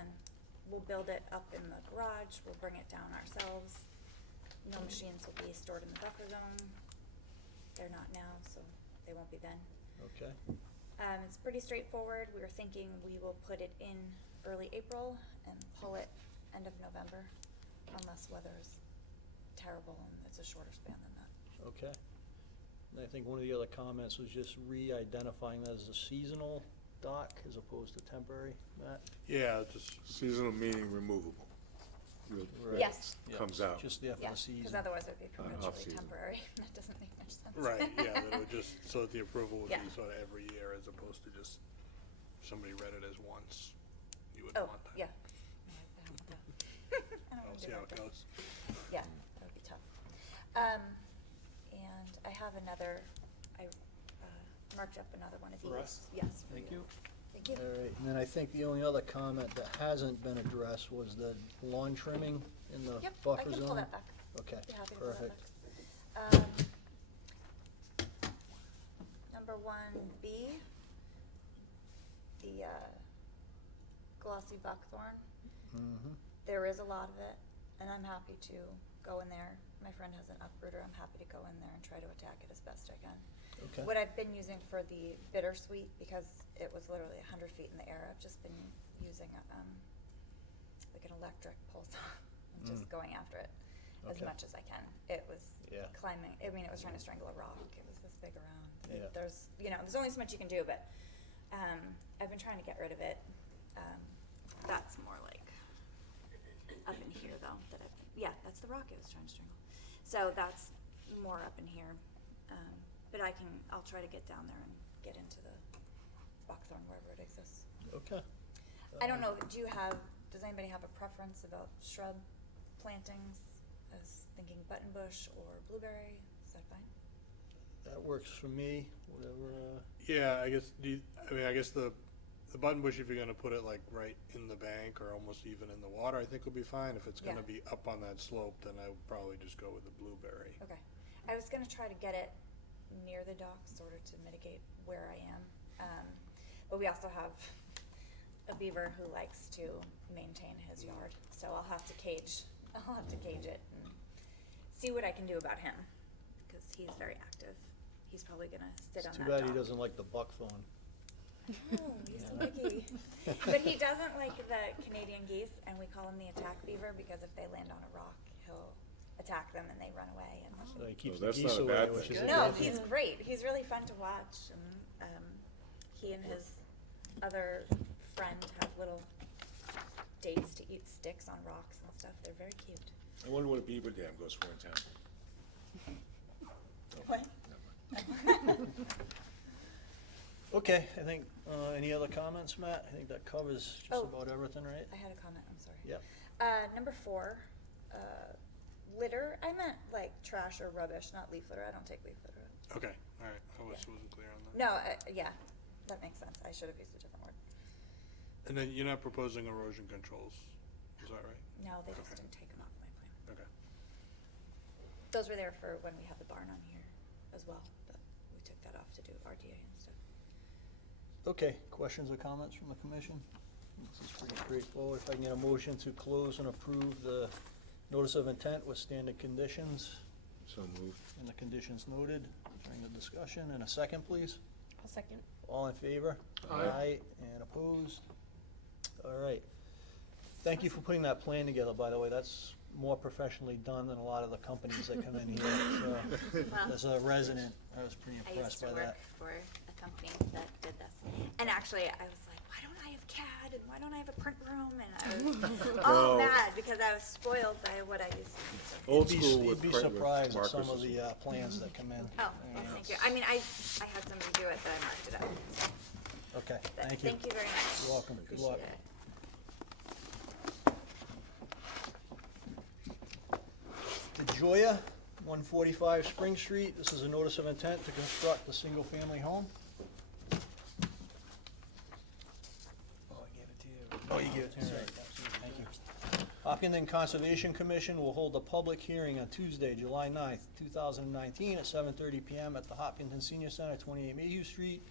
done. We'll build it up in the garage, we'll bring it down ourselves. No machines will be stored in the buffer zone. They're not now, so they won't be then. Okay. It's pretty straightforward. We were thinking we will put it in early April and pull it end of November, unless weather's terrible and it's a shorter span than that. Okay. And I think one of the other comments was just re-identifying that as a seasonal dock as opposed to temporary, Matt? Yeah, just, Seasonal meaning removable. Right. Yes. Yeah, Comes out. Just there for Yeah, the season. because otherwise it would be perpetually off-season. temporary. That doesn't make much sense. right, yeah, that would just, so that the approval would Yeah. be sort of every year as opposed to just somebody read it as once. You would Oh, want that. yeah. No, I don't want that. I don't We'll wanna see do how that it though. goes. Yeah, that would be tough. And I have another, I marked up another one of these. For us? Yes. for Thank you. Thank you. All right, and then I think the only other comment that hasn't been addressed was the lawn trimming in the Yep, buffer I zone. can pull that back. Okay, Be happy to pull that perfect. back. Number 1B, the glossy buckthorn. Mm-hmm. There is a lot of it, and I'm happy to go in there. My friend has an uprooter. I'm happy to go in there and try to attack it as best I can. Okay. What I've been using for the bittersweet, because it was literally 100 feet in the air, I've just been using like an electric pulse and just going after it as Okay. much as I can. It was Yeah. climbing. I mean, it was trying to strangle a rock. It was this big around. Yeah. There's only so much you can do, but I've been trying to get rid of it. That's more like up in here though. That's the rock it was trying to strangle. So that's more up in here. But I'll try to get down there and get into the buckthorn wherever it exists. Okay. I don't know, does anybody have a preference about shrub plantings? I was thinking buttonbush or blueberry, is that fine? That works for me, whatever, Yeah, I guess, I guess the button bush, if you're gonna put it like right in the bank or almost even in the water, I think will be fine. If it's gonna Yeah. be up on that slope, then I would probably just go with the blueberry. Okay. I was gonna try to get it near the dock, sort of to mitigate where I am. But we also have a beaver who likes to maintain his yard, so I'll have to cage it and see what I can do about him, because he's very active. He's probably gonna sit it's on too that bad he dock. doesn't like the buckthorn. Oh, he's so picky. But he doesn't like the Canadian geese, and we call him the attack beaver because if they land on a rock, he'll attack them and they run away. And So he keeps Oh, the that's geese not a away, bad which thing. is a no, good thing. he's great. He's really fun to watch. And he and his other friend have little dates to eat sticks on rocks and stuff. They're very cute. I wonder what a beaver dam goes for in town. What? Never mind. Okay, I think, any other comments, Matt? I think that covers just Oh. about everything, right? I had a comment. I'm sorry. Yep. Number 4, litter. I meant like trash or rubbish, not leaf litter. I don't take leaf litter. Okay, all right, I Yeah. wasn't clear on that. No, yeah, that makes sense. I should have used a different word. And then you're not proposing erosion controls, is that right? No, they just Okay. didn't take them off my plan. Okay. Those were there for when we had the barn on here as well, but we took that off to do RDA and stuff. Okay, questions or comments from the commission? This is pretty straightforward. If I can get a motion to close and approve the notice of intent with standard conditions So moved. and the conditions noted during the discussion. And a second, please. I'll second. All in favor? Aye. And opposed? All right. Thank you for putting that plan together, by the way. That's more professionally done than a lot of the companies that come in here. So, Well, as a resident, I was pretty I used impressed to by work that. for a company that did this. And actually, I was like, why don't I have CAD and why don't I have a print room? And I was all Oh. mad because I was spoiled by what I used to use. Old You'd be- school with You'd be print with surprised at some markers of as the plans that come in. Oh, well, thank you. I mean, I had somebody do it, but I marked it up. Okay, But thank you. Thank you very much. You're welcome. Good Appreciate luck. it. The Joya, 145 Spring Street. This is a notice of intent to construct a single-family home. Oh, I gave it to you. Oh, you gave it to me, right, absolutely, thank you. Hopkinton Conservation Commission will hold a public hearing on Tuesday, July 9th, 2019, at 7:30 PM at the Hopkinton Senior Center, 28 Mayhew Street.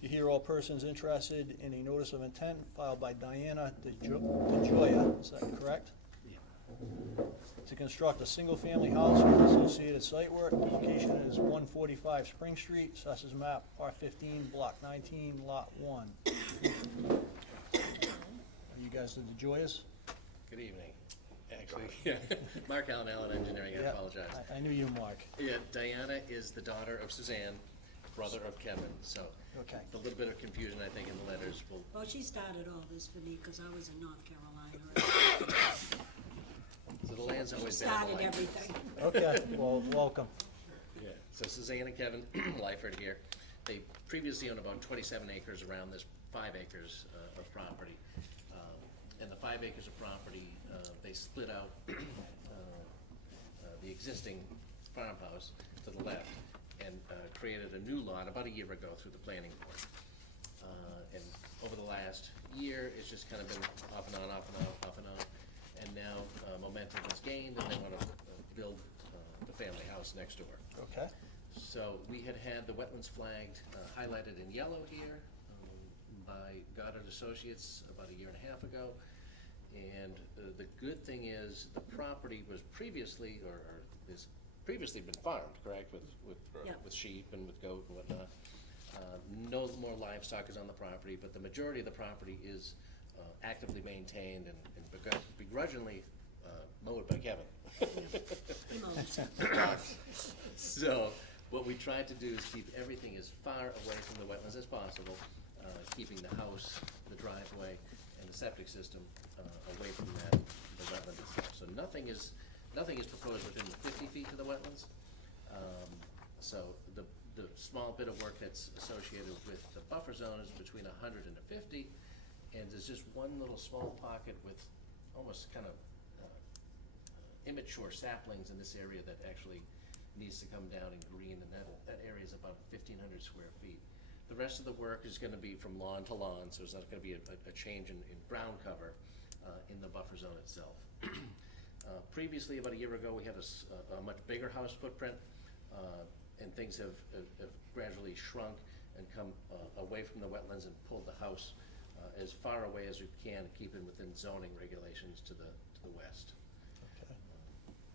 You hear all persons interested in a notice of intent filed by Diana DeJoya, is that correct? Yeah. To construct a single-family house with associated site work. Location is 145 Spring Street, Assessors Map R15, Block 19, Lot 1. Are you guys the DeJoyas? Good evening. Actually, yeah. Mark Allen, Allen Engineering, I Yeah, apologize. I knew you, Mark. Yeah, Diana is the daughter of Suzanne, brother of Kevin, so Okay. a little bit of confusion, I think, in the letters will, Well, she started all this for me because I was in North Carolina. so the land's She always been on the started line. everything. Okay, well, welcome. Yeah, so Suzanne and Kevin Lyford here, they previously owned about 27 acres around this 5 acres of property. And the 5 acres of property, they split out the existing farmhouse to the left and created a new lot about a year ago through the planning board. And over the last year, it's just kind of been off and on, off and on, off and on. And now momentum has gained and they want to build the family house next door. Okay, So we had the wetlands flagged, highlighted in yellow here by Goddard Associates about a year and a half ago. And the good thing is, the property was previously, or is previously been farmed, correct, Yeah. with sheep and with goat and whatnot. No more livestock is on the property, but the majority of the property is actively maintained and begrudgingly mowed by Kevin. Most. So, what we tried to do is keep everything as far away from the wetlands as possible, keeping the house, the driveway, and the septic system away from the wetland itself. So nothing is proposed within the 50 feet to the wetlands. So the small bit of work that's associated with the buffer zone is between 100 and 50, and there's just one little small pocket with almost kind of immature saplings in this area that actually needs to come down in green, and that area is about 1,500 square feet. The rest of the work is gonna be from lawn to lawn, so it's not gonna be a change in ground cover in the buffer zone itself. Previously, about a year ago, we had a much bigger house footprint, and things have gradually shrunk and come away from the wetlands and pulled the house as far away as we can, keeping within zoning regulations to the west. okay.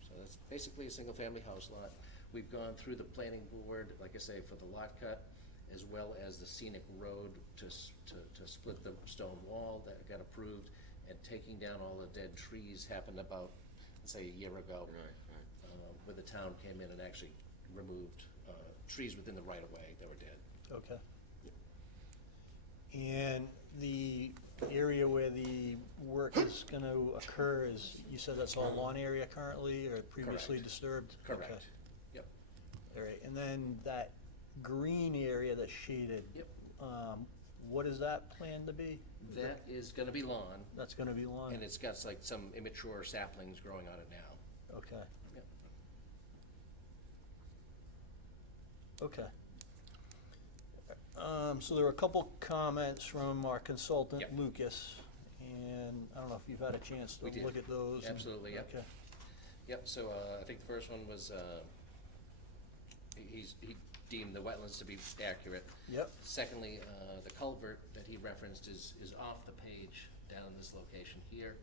So that's basically a single-family house lot. We've gone through the planning board, like I say, for the lot cut, as well as the scenic road to split the stone wall that got approved, and taking down all the dead trees happened about, let's say, a year ago. Where the town came in and actually removed trees within the right-of-way that were dead. Okay. And the area where the work is gonna occur is, you said that's all lawn area currently, or previously Correct. disturbed? Okay. Correct. Yep. All right, and then that green area that's shaded? Yep. What is that planned to be? That is gonna be lawn, That's gonna be lawn? and it's got like some immature saplings growing on it now. Okay, Yep. okay. So there were a couple comments from our consultant, Yep. Lucas, and I don't know if you've had a chance to We did. look at those. and- Absolutely, yep. Okay, Yep, so I think the first one was, he deemed the wetlands to be accurate. yep, Secondly, the culvert that he referenced is off the page down in this location here.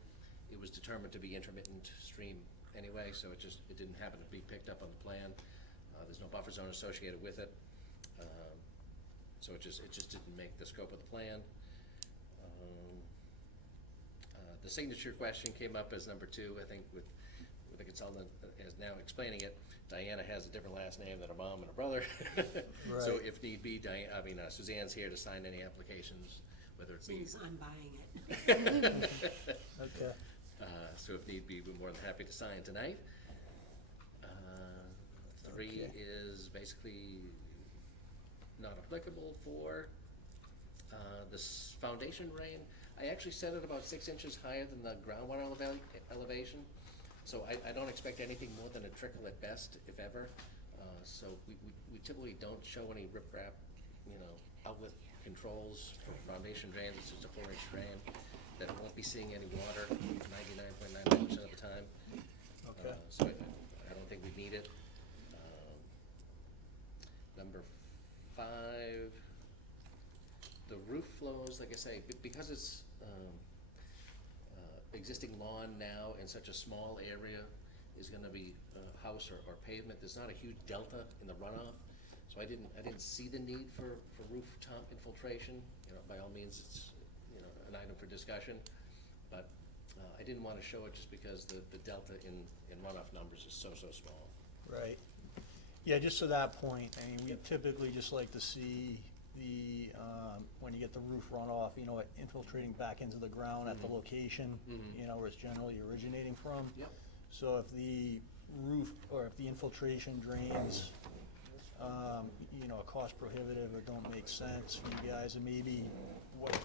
It was determined to be intermittent stream anyway, so it didn't happen to be picked up on the plan. There's no buffer zone associated with it. So it just didn't make the scope of the plan. The signature question came up as number 2, I think, with the consultant is now explaining it. Diana has a different last name than her mom and her brother. So Right. if need be, Suzanne's here to sign any applications, whether it be. Since I'm buying it. okay. So if need be, we're more than happy to sign tonight. 3 Okay. is basically not applicable. 4, this foundation drain, I actually set it about 6 inches higher than the groundwater elevation. So I don't expect anything more than a trickle at best, if ever. So we typically don't show any riprap, outlet controls for foundation drains. It's just a 4-inch drain that won't be seeing any water 99.99% of the time. Okay. So I don't think we need it. Number 5, roof flows, like I say, because it's, existing lawn now in such a small area is gonna be, house or pavement, there's not a huge delta in the runoff. So I didn't see the need for rooftop infiltration, you know, by all means, it's, you know, an item for discussion. But, I didn't wanna show it just because the delta in runoff numbers is so small. Right. Yeah, just to that point, I mean, we typically just like to see the, when you get the roof runoff, you know, it infiltrating back into the ground at the location, you know, where it's generally originating from. Yep. So if the roof, or if the infiltration drains, you know, are cost prohibitive or don't make sense for you guys, and maybe what,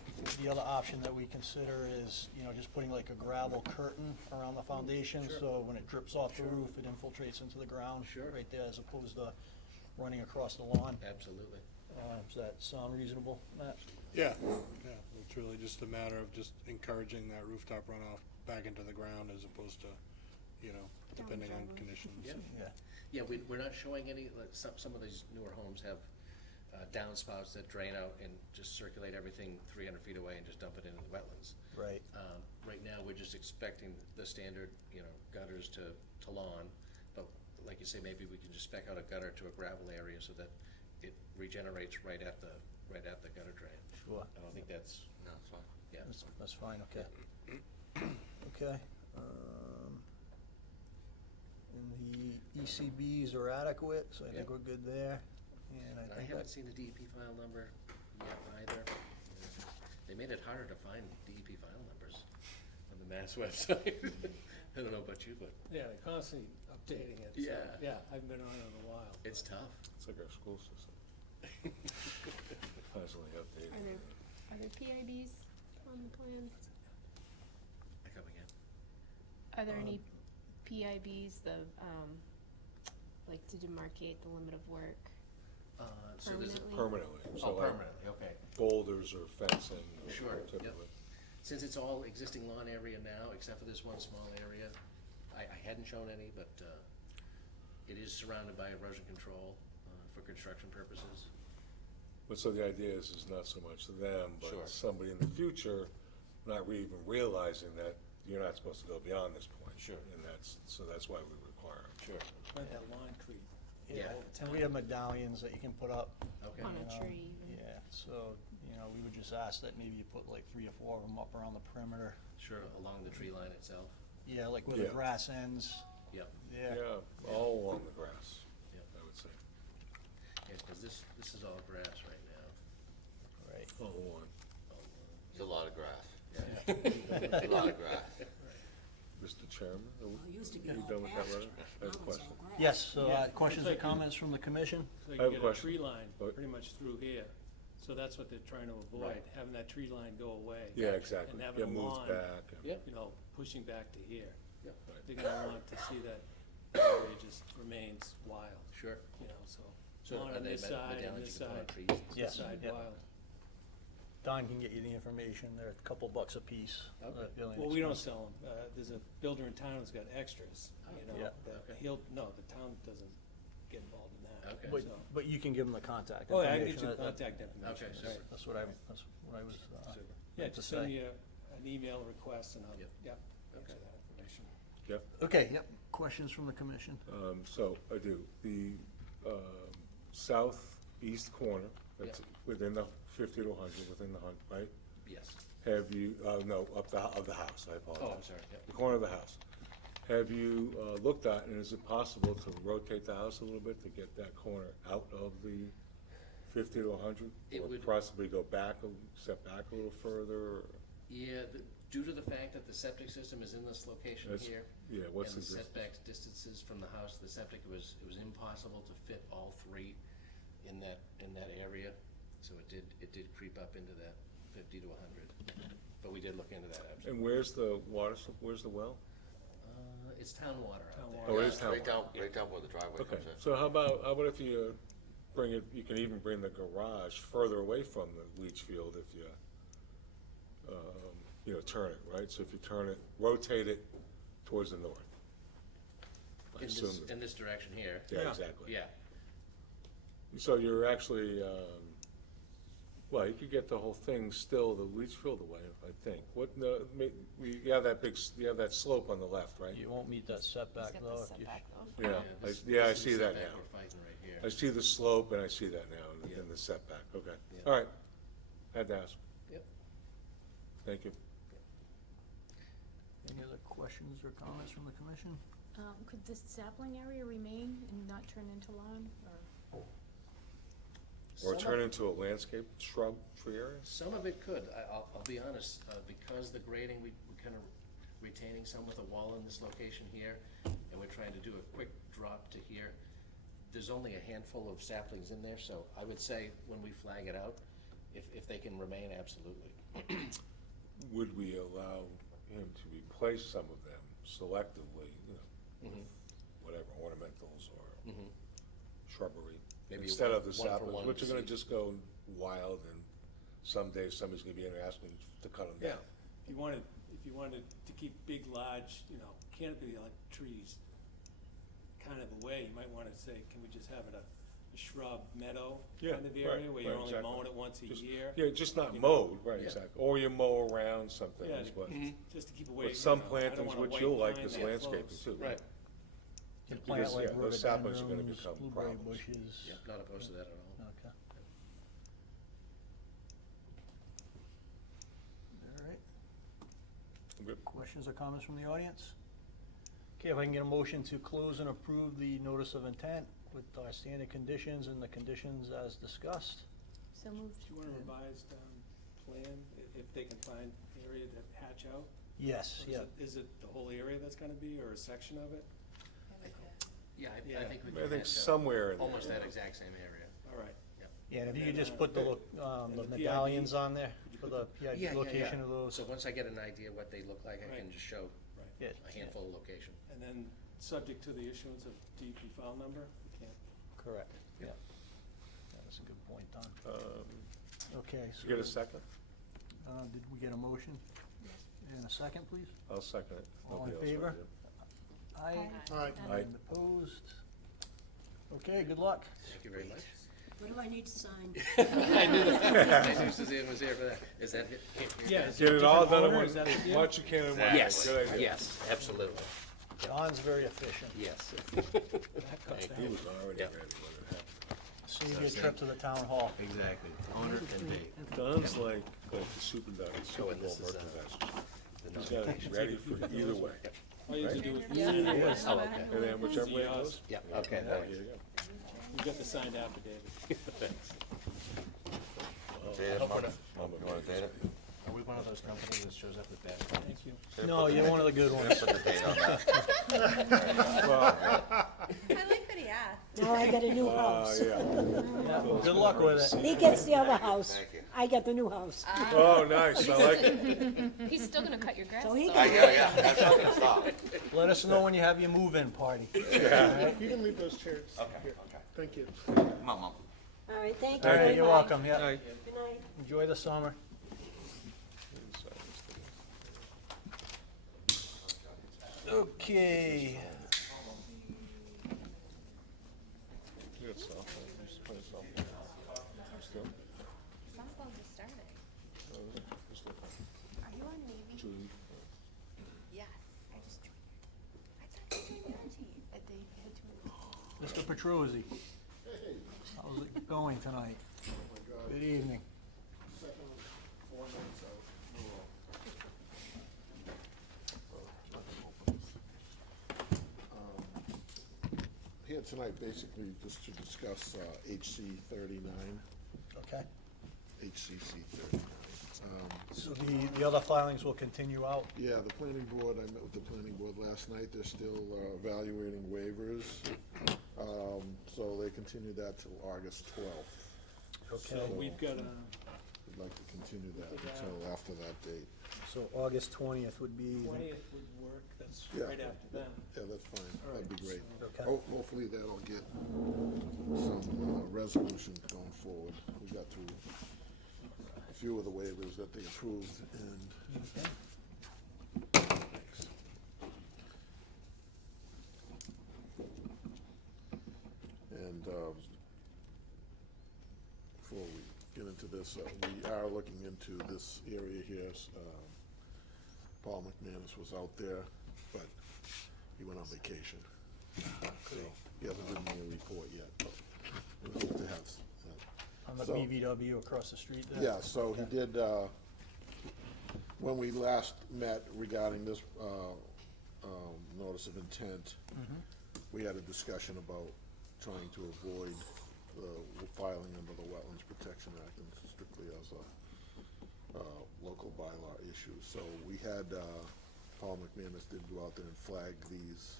the other option that we consider is, you know, just putting like a gravel curtain around the foundation, Sure. so when it drips off the roof, it infiltrates into the ground. Sure. Right there, as opposed to running across the lawn. Absolutely. Does that sound reasonable, Matt? Yeah, it's really just a matter of just encouraging that rooftop runoff back into the ground as opposed to, you know, depending on driveway. conditions. Yeah. Yeah, we're not showing any, like, some of these newer homes have downspouts that drain out and just circulate everything 300 feet away and just dump it into the wetlands. Right. Right now, we're just expecting the standard, you know, gutters to lawn, but like you say, maybe we can just spec out a gutter to a gravel area so that it regenerates right at the gutter drain. Sure. I don't think that's, No, it's fine. yeah. That's fine, okay. Okay. And the ECBs are adequate, so I think Yep. we're good there. And And I think haven't that, seen the DEP file number yet either. They made it harder to find DEP file numbers on the Mass website. I don't know about you, but Yeah, they're constantly updating it. So, Yeah. yeah, I've been on it a while. it's tough. It's like our school system. Constantly updated. Are there PIDs on the plan? I come again. Are there any PIBs, like to demarcate the limit of work So there's a, permanently? Permanently, oh, so like permanently, okay. boulders or fencing. Sure, yep. Typically. Since it's all existing lawn area now, except for this one small area, I hadn't shown any, but, it is surrounded by erosion control, for construction purposes. But so the idea is not so much them, Sure. but somebody in the future not even realizing that you're not supposed to go beyond this point. Sure. And that's why we require them. Sure. Let that lawn creep. Yeah. all the and time. we have medallions that you can put up. Okay. On you a know, tree even. Yeah, so, you know, we would just ask that maybe you put like 3 or 4 of them up around the perimeter. Sure, along the tree line itself. Yeah, like where the Yeah. grass ends. Yep. Yeah. All along the grass, Yep. I would say. Yeah, because this is all grass right now. Right. All along. It's a lot of grass. Yeah. It's a lot of grass. Mr. Chairman, are Well, it used to be you all done with that pasture. letter? I have a Now it's question. all grass. Yes, so Yeah, questions it's or like- comments from the commission? So I you have a get a question. tree line Oh. pretty much through here. So that's what they're trying to avoid, Right. having that tree line go away. Yeah, exactly. And It having a moves lawn, back. and- Yep. you know, pushing back to here. Yep. They're gonna want to see that area just remains wild, Sure. you know, so. So lawn are on they this side and medallions this you can put on side, trees? this Yes, side yep. wild. Don can get you the information, they're a couple bucks a piece. Okay. Fairly Well, we don't inexpensive. sell them. There's a builder in town who's got extras, you know, Yeah. that Okay. no, the town doesn't get involved in that. Okay. But, So- but you can give them the contact Oh, yeah, I can information. get you that- contact information. Okay, right. super. That's what I was, Super. Yeah, meant to just send say. me an email request and I'll, Yep. yeah, get Okay. you that information. Yep. Okay, yep, questions from the commission? So I do. The southeast corner, that's Yeah. within the 50 to 100, within the 100, right? Yes. Have you, no, of the house, I apologize. Oh, I'm sorry, yep. The corner of the house. Have you looked at, and is it possible to rotate the house a little bit to get that corner out of the 50 to 100? It Or would- possibly go back, step back a little further? or- Yeah, due to the fact that the septic system is in this location That's- here. yeah, what's and the the distance? setback distances from the house to the septic, it was impossible to fit all 3 in that area. So it did creep up into that 50 to 100. But we did look into that, absolutely. And where's the where's the well? It's town water out Town there. water. Oh, it Yeah, is town right down, water. right down where the driveway Okay, comes in. so how about if you bring it, you can even bring the garage further away from the leach field if you, turn it, right? So if you turn it, rotate it towards the north. I assume that- In this direction here. Yeah, exactly. Yeah, So you're actually, Well, you could get the whole thing still the leach field away, I think. What, no, you have that you have that slope on the left, right? You won't meet that He's setback got though. the if you- setback though. Yeah, this- yeah, I this is the see that setback now. We're fighting right here. I see the slope and I see that now in the setback, okay. Yeah. All right, had to ask. Yep. Thank you. Any other questions or comments from the commission? Could the sapling area remain and not turn into lawn, or? Or Some turn of- into a landscape shrub tree area? Some of it could, I'll be honest, because the grading, we kind of retaining some with the wall in this location here, and we're trying to do a quick drop to here. There's only a handful of saplings in there, so I would say when we flag it out, if they can remain, absolutely. Would we allow him to replace some of them selectively, you know, Mhm. whatever, ornamentals or Mhm. shrubbery? Maybe Instead of the one for saplings, one which to are gonna see. just go wild, and someday somebody's gonna be in there asking to cut them Yeah, down. if you wanted to keep big, large, canopy like trees kind of away, you might wanna say, can we just have it a shrub meadow Yeah, kind of right, area where you're right, only exactly. mowing it once a Just- year? Yeah, just not you know? mowed, right, Yeah. exactly, or you mow around some Yeah, things, but, just to keep away. but some I don't plantings, want a which white you'll like pine is that landscaping close. too. Right. You Because, plant like yeah, those saplings are gonna rhododendrons, become blueberry problems. bushes. Yeah, not opposed to that at all. Okay. All right. Good. Questions or comments from the audience? Okay, if I can get a motion to close and approve the notice of intent with our standard conditions and the conditions as discussed. So moved. Do you want a revised, plan, if they can find area to hatch out? Yes, Or yeah. Is it the whole area that's gonna be, or a section of it? Yeah, I Yeah. think we I can think hatch out somewhere in there. almost that exact same area. All right. Yeah, and if you And could then, just put the, and the the medallions PID, on there for the PID location of those. So once I get an idea what they look like, I can Right. just show Right. Yeah, a handful of location. And then, subject to the issuance of DEP file number, we can't. correct, yeah. Yeah, that's a good point, Don. Okay, so. You get a second? Did we get a motion? And a second, please? I'll second it. All in Nobody else favor? will. Aye. Aye. Aye. And opposed? Okay, good luck. Thank you very much. What do I need to sign? I knew Suzanne was here for that. Is that it? Yeah, is Get it all done at owner, once, is that the as deal? much you can in one day. Good idea. yes, absolutely, Don's very efficient. yes. He was already Yep. ready when it happened. Save your trip to the town hall. Exactly, owner and date. Don's like the Super Bowl and this is, merchandise. The He's got it ready for either way. All you have to do is, Yes. Oh, okay. And then whichever way it yours. goes. Yeah, okay, There thanks. you go. we got the signed affidavit. Thanks. Date it, hope we're Mom? not- You wanna date it? Are we one of those companies that shows up with bad Thank you. No, you're one of the good ones. Put the date on that. Well, I like that he asked. Now I got a new house. yeah. Yeah, good luck with it. He gets the other house. Thank you. I get the new house. Oh, nice, I like it. He's still gonna cut your grass So he though. can- Yeah, that's not gonna stop. Let us know when you have your move-in party. You can leave those chairs. Okay, here. okay. Thank you. Come on, Mom. All right, thank All you right, very you're much. welcome, yeah. Good night. Enjoy the summer. Okay. You got softball, just play softball. Still? Softball just started. Just look. Are you on Navy? Julie. Yes, I just joined. I thought you joined our team. They had to. Mr. Petruzzi. How's it going tonight? Good evening. Here tonight, basically, just to discuss HC 39, Okay. HCC 39. So the other filings will continue out? Yeah, the planning board, I met with the planning board last night, they're still evaluating waivers. So they continued that till August 12th. Okay. So we've got We'd like to continue that until after that date. So August 20th would be, 20th would work, that's Yeah. right after then. Yeah, that's fine, All that'd be right, great. so- Okay. Hopefully that'll get some resolution going forward. We got through a few of the waivers that they approved, and And before we get into into this. We are looking into this area here. Paul McManus was out there, but he went on vacation. So he hasn't given me a report yet, but we hope to have that. On the So- BVW across the street there? Yeah, so he did, when we last met regarding this notice of intent, we had a discussion about trying to avoid the filing under the Wetlands Protection Act and strictly as a local bylaw issue. So we had, Paul McManus did go out there and flag this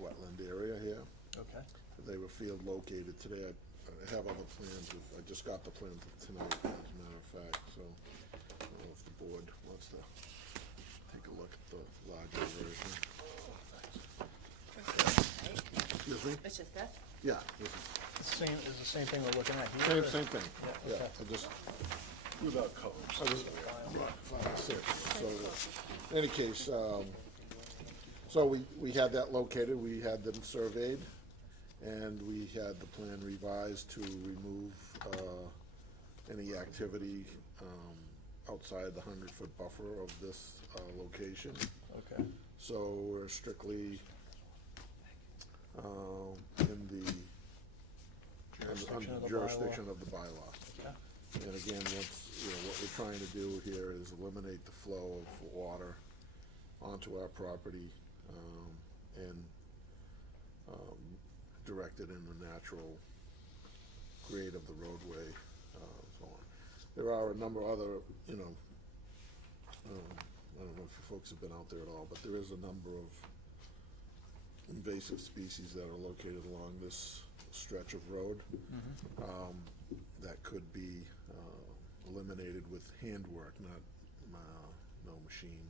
wetland area here. Okay. They were field located today. I have other plans. I just got the plan tonight, as a matter of fact, so I don't know if the board wants to take a look at the larger version. Excuse me? It's just this? Yeah, this Is the same thing we're looking at is, here? same thing. Yeah, Yeah, okay. I just, Without colors. I was, yeah, 5, 6. So, in any case, so we had that located, we had them surveyed, and we had the plan revised to remove any activity outside the 100-foot buffer of this location. Okay. So we're strictly in the Jurisdiction of the jurisdiction bylaw. of the bylaw. Okay. And again, what we're trying to do here is eliminate the flow of water onto our property, and direct it in the natural grade of the roadway, so on. There are a number of other, I don't know if you folks have been out there at all, but there is a number of invasive species that are located along this stretch of road. That could be eliminated with handwork, not no machine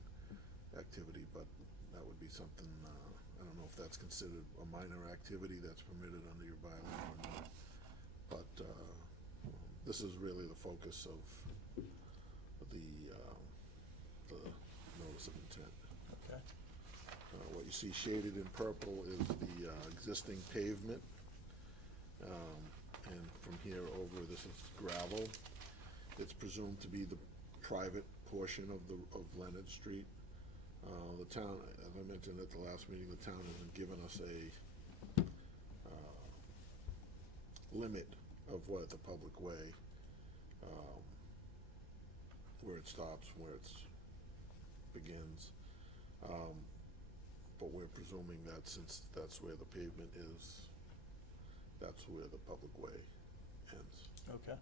activity, but that would be something, I don't know if that's considered a minor activity that's permitted under your bylaw or not. But this is really the focus of the notice of intent. Okay. What you see shaded in purple is the existing pavement. And from here over, this is gravel. It's presumed to be the private portion of Leonard Street. The town, as I mentioned at the last meeting, the town hasn't given us a limit of what the public way, where it stops, where it begins. But we're presuming that since that's where the pavement is, that's where the public way ends. Okay.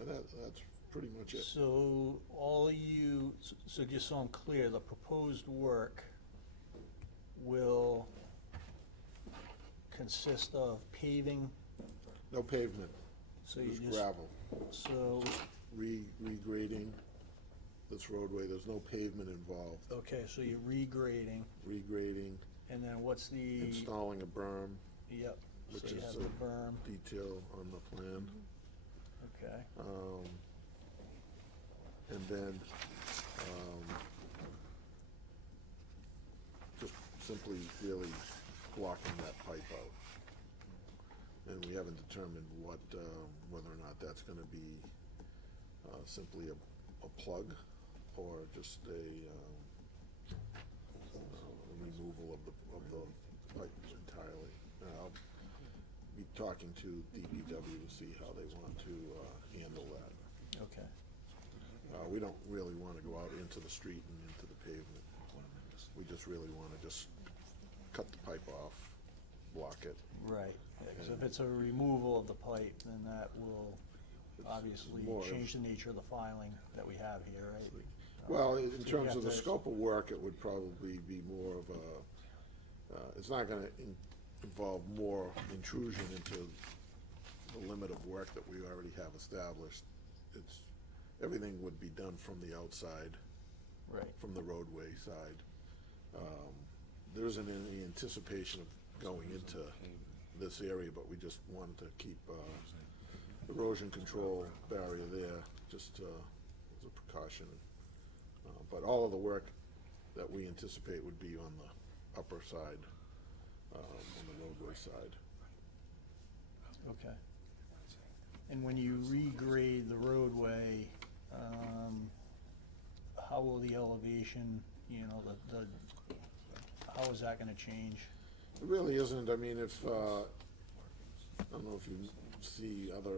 And that's pretty much it. So so just so I'm clear, the proposed work will consist of paving, No pavement, so you just just, gravel. so, Regrading this roadway, there's no pavement involved. okay, so you're regrading, Regrading, and then what's the, installing a berm, yep, so which you is have a the berm, detail on the plan. okay, And then, just simply really blocking that pipe out. And we haven't determined whether or not that's gonna be, simply a plug or just a removal of the pipe entirely. And I'll be talking to DPW to see how they want to, handle that. okay. We don't really wanna go out into the street and into the pavement. We just really wanna just cut the pipe off, block it. Right, yeah, 'cause if it's a removal of the pipe, then that will obviously more of- change the nature of the filing that we have here, right? Well, So in you terms have of the to- scope of work, it would probably be more of a, it's not gonna involve more intrusion into the limit of work that we already have established. Everything would be done from the outside, Right, from the roadway side. There isn't any anticipation of going into this area, but we just wanted to keep erosion control barrier there, just as a precaution. But all of the work that we anticipate would be on the upper side, on the roadway side. okay. And when you regrade the roadway, how will the elevation, you know, how is that gonna change? It really isn't, I mean, if, I don't know if you see other,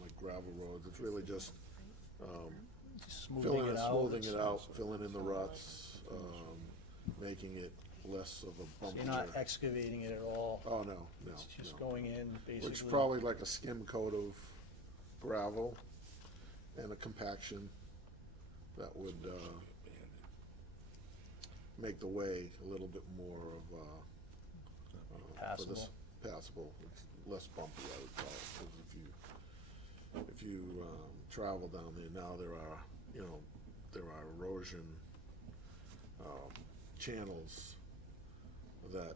like gravel roads, it's really just, Smoothing it out? smoothing it out, filling in the ruts, making it less of a So bumpier. you're not excavating it at all? Oh, no, no, It's just no. going in, basically? Which is probably like a skim coat of gravel and a compaction that would, make the way a little bit more of, for this, Passable. passable, it's less bumpy, I would call it, because if you travel down there, now there are, you know, there are erosion, channels that,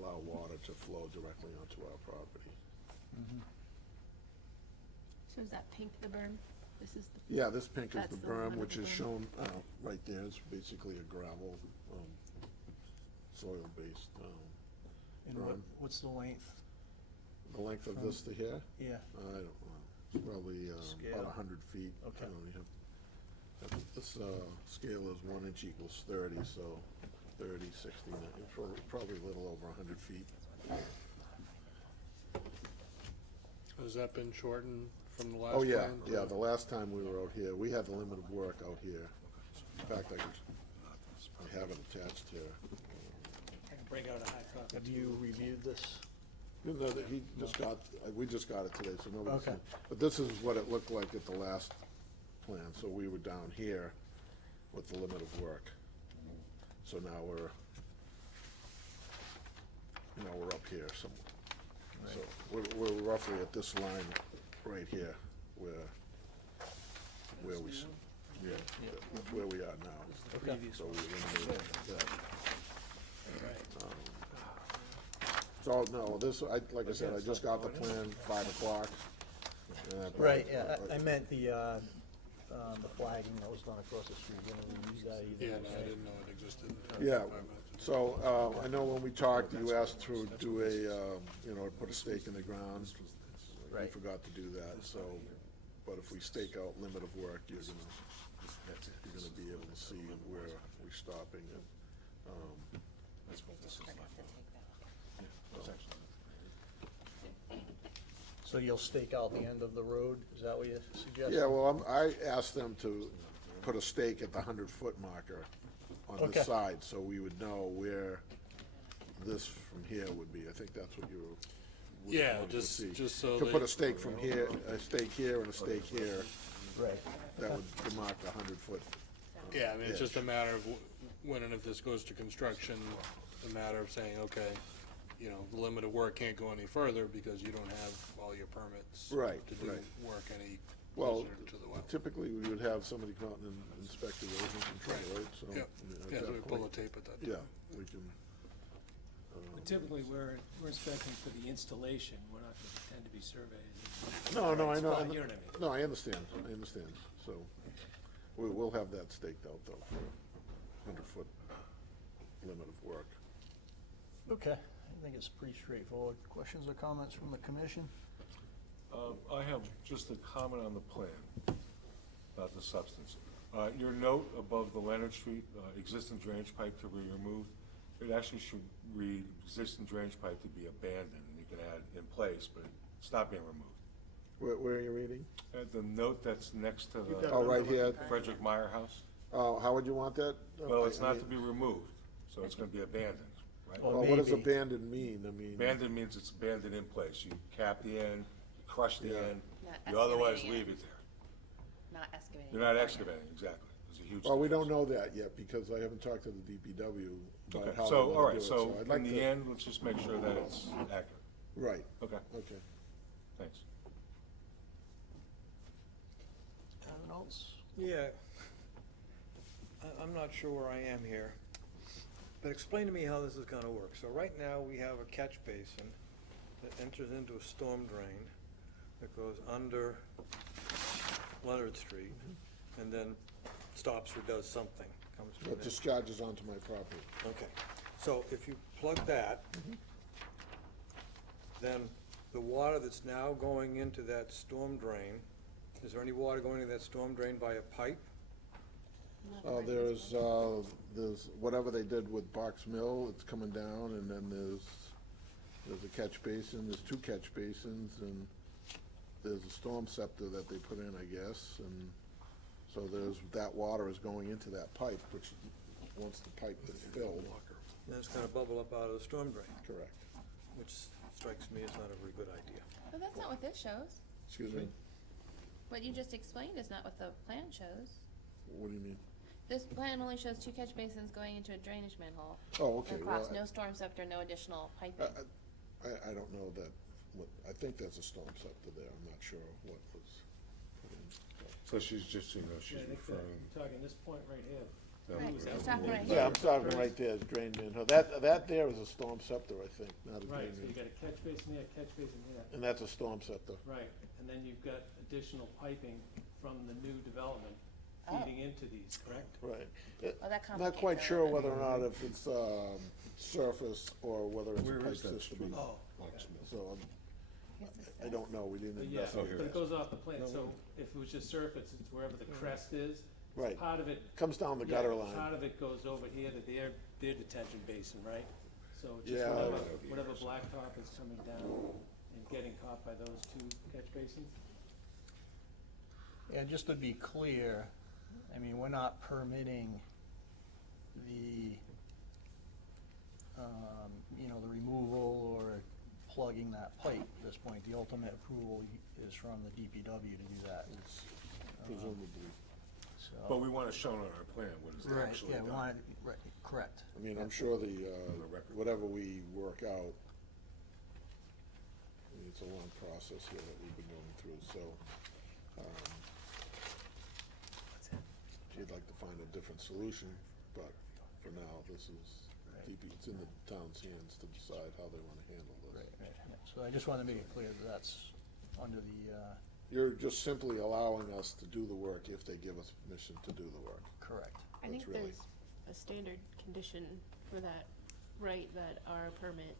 allow water to flow directly onto our property. So is that pink the berm? This is the, Yeah, this pink is That's the the berm, one which of is the shown, right there, it's basically a gravel, soil-based, And berm. what's the length? The length of this to here, Yeah, I don't know, it's probably, Scale. about 100 feet. Okay. I don't have, this, scale is 1 inch equals 30, so 30, 60, it's probably a little over 100 feet. Has that been shortened from the last Oh, yeah, plan? yeah, the last time we were out here, we had the limit of work out here. In fact, I have it attached here. I can break out a high copy. have you reviewed this? No, that he just got, we just got it today, so nobody's Okay. seen. But this is what it looked like at the last plan, so we were down here with the limit of work. So now we're up here somewhere. So we're roughly at this line right here, where we, yeah, that's where we are now. Okay. So we eliminated that. Right. So, no, this, like I said, I just got the plan 5 o'clock. and I brought Right, it, yeah, I meant the flagging that was done across the street, you know, we use that either. Yeah, no, I didn't know it existed. Yeah, so, I know when we talked, you asked to do a, you know, put a stake in the ground. We Right. forgot to do that, so, but if we stake out limit of work, you're gonna be able to see where we're stopping and, So you'll stake out the end of the road, is that what you're suggesting? yeah, well, I asked them to put a stake at the 100-foot marker on Okay. this side, so we would know where this from here would be. I think that's what you were. Yeah, wanted to see. just so To that- put a stake from here, a stake here and a stake here, Right, that would mark the 100-foot. Yeah, I mean, it's just a edge. matter of when and if this goes to construction, a matter of saying, okay, you know, the limit of work can't go any further because you don't have all your permits. Right, To do right. work any Well, closer to the well. typically, we would have somebody come out and inspect the erosion control, right? So, Yep. I mean, at Yeah, so that we pull the point- tape at that time. Yeah, we can, But typically, we're inspecting for the installation, we're not gonna pretend to be surveyors. no, I know. You know what I mean? No, I understand, so, we'll have that staked out though, for 100-foot limit of work. okay, I think it's pretty straightforward. Questions or comments from the commission? I have just a comment on the plan, not the substance. Your note above the Leonard Street, existing drainage pipe to be removed, it actually should read, existing drainage pipe to be abandoned, and you can add in place, but it's not being removed. Where are you reading? The note that's next to Oh, right here. the Frederick Meyer house, How would you want that? well, it's I not mean- to be removed, so it's gonna be abandoned, right? Well, Well, what does maybe. abandoned mean? I mean. Abandoned means it's abandoned in place. You cap the end, you crush the Yeah. end, Not you otherwise excavating leave it. it there. Not excavating. You're not excavating, exactly. There's a huge Well, we don't difference. know that yet, because I haven't talked to the DPW about Okay, how they so, all wanna do right, it, so I'd like in the to- end, let's just make sure that it's accurate. Right, Okay, okay. thanks. Anything else? Yeah. I'm not sure where I am here, but explain to me how this is gonna work. So right now, we have a catch basin that enters into a storm drain that goes under Leonard Street and then stops or does something, comes to an It end. discharges onto my property. Okay, so if you plug that, then the water that's now going into that storm drain, is there any water going into that storm drain by a pipe? There's whatever they did with Box Mill, it's coming down, and then there's a catch basin, there's two catch basins, and there's a storm scepter that they put in, I guess, and so that water is going into that pipe, which, once the pipe is filled, Then it's gonna bubble up out of the storm drain, correct. which strikes me as not a very good idea. But that's not what this shows. Excuse me? What you just explained is not what the plan shows. What do you mean? This plan only shows 2 catch basins going into a drainage manhole. Oh, okay, Across, well, no storm scepter, no additional piping. I don't know that, I think there's a storm scepter there, I'm not sure what was put in. So she's just, you know, she's Yeah, I think that, referring. you're talking this point right here. that Right, was- he's talking right Yeah, here. I'm talking right there, is drain manhole. That there is a storm scepter, I think, not a Right, drain so you manhole. got a catch basin here, catch basin here. And that's a storm scepter. Right, and then you've got additional piping from the new development Oh. feeding into these, correct? Right. Well, that Not complicates quite it a sure little whether or not if it's, surface or whether it's a Where pipe is that system. street? Oh, Box Mill. So bit. Yes, it I says. don't know, we didn't But yeah, investigate. here but it it goes off the plan, so if it was just surface, it's wherever the crest is. Right. Part of it. Comes down the yeah, gutter line. Part of it goes over here to their detention basin, right? So just Yeah. whatever blacktop is coming down and getting caught by those 2 catch basins? And just to be clear, I mean, we're not permitting the, the removal or plugging that pipe at this point. The ultimate approval is from the DPW to do that. Presumably. So. But we want it shown on our plan, what is Right, actually yeah, done. we want it, right, correct. I mean, I'm sure On the record. whatever we work out, I mean, it's a long process here that we've been going through, so, you'd like to find a different solution, but for now, this is, it's in the town's hands to decide how they wanna handle this. Right, right, yeah. So I just wanted to make it clear that that's under the, You're just simply allowing us to do the work if they give us permission to do the work. correct. I think That's really- there's a standard condition for that, right, that our permit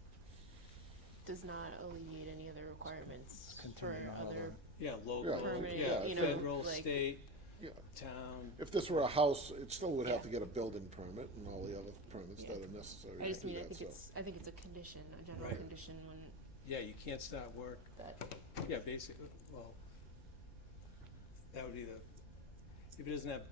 does not alleviate any other requirements for Contingent on other, other- Yeah, Yeah, local, Permit, yeah, you know, federal, like- state, Yeah. town. If this were a house, it still would have Yeah. to get a building permit and all the other permits that are necessary I to just do mean, I that, think so. I think it's a condition, a general Right. condition when Yeah, you can't start work, that, yeah, basically, well, that would be the, if it doesn't have,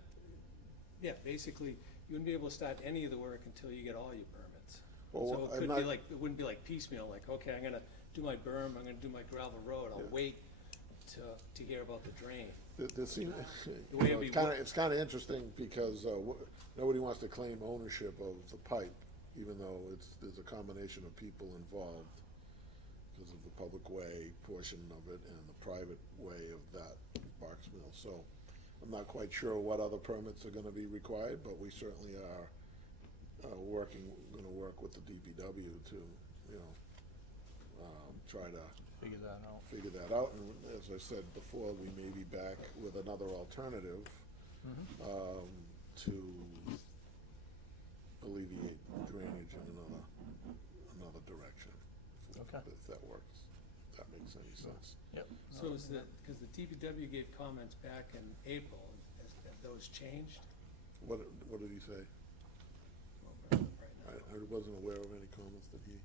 yeah, basically, you wouldn't be able to start any of the work until you get all your permits. Well, So it I'm could not- be like, it wouldn't be like piecemeal, like, okay, I'm gonna do my berm, I'm gonna do my gravel road, I'll Yeah. wait to hear about the drain. This seems, way it'd be it's kinda interesting because, nobody wants to claim ownership of the pipe, even though there's a combination of people involved because of the public way portion of it and the private way of that box mill. So I'm not quite sure what other permits are gonna be required, but we certainly are, gonna work with the DPW to, try to Figure that out. figure that out, and as I said before, we may be back with another alternative to alleviate drainage in another direction. Okay. If that works, if that makes any sense. Yep. So is the, because the DPW gave comments back in April, have those changed? What did he say? Well, right now. I wasn't aware of any comments that he,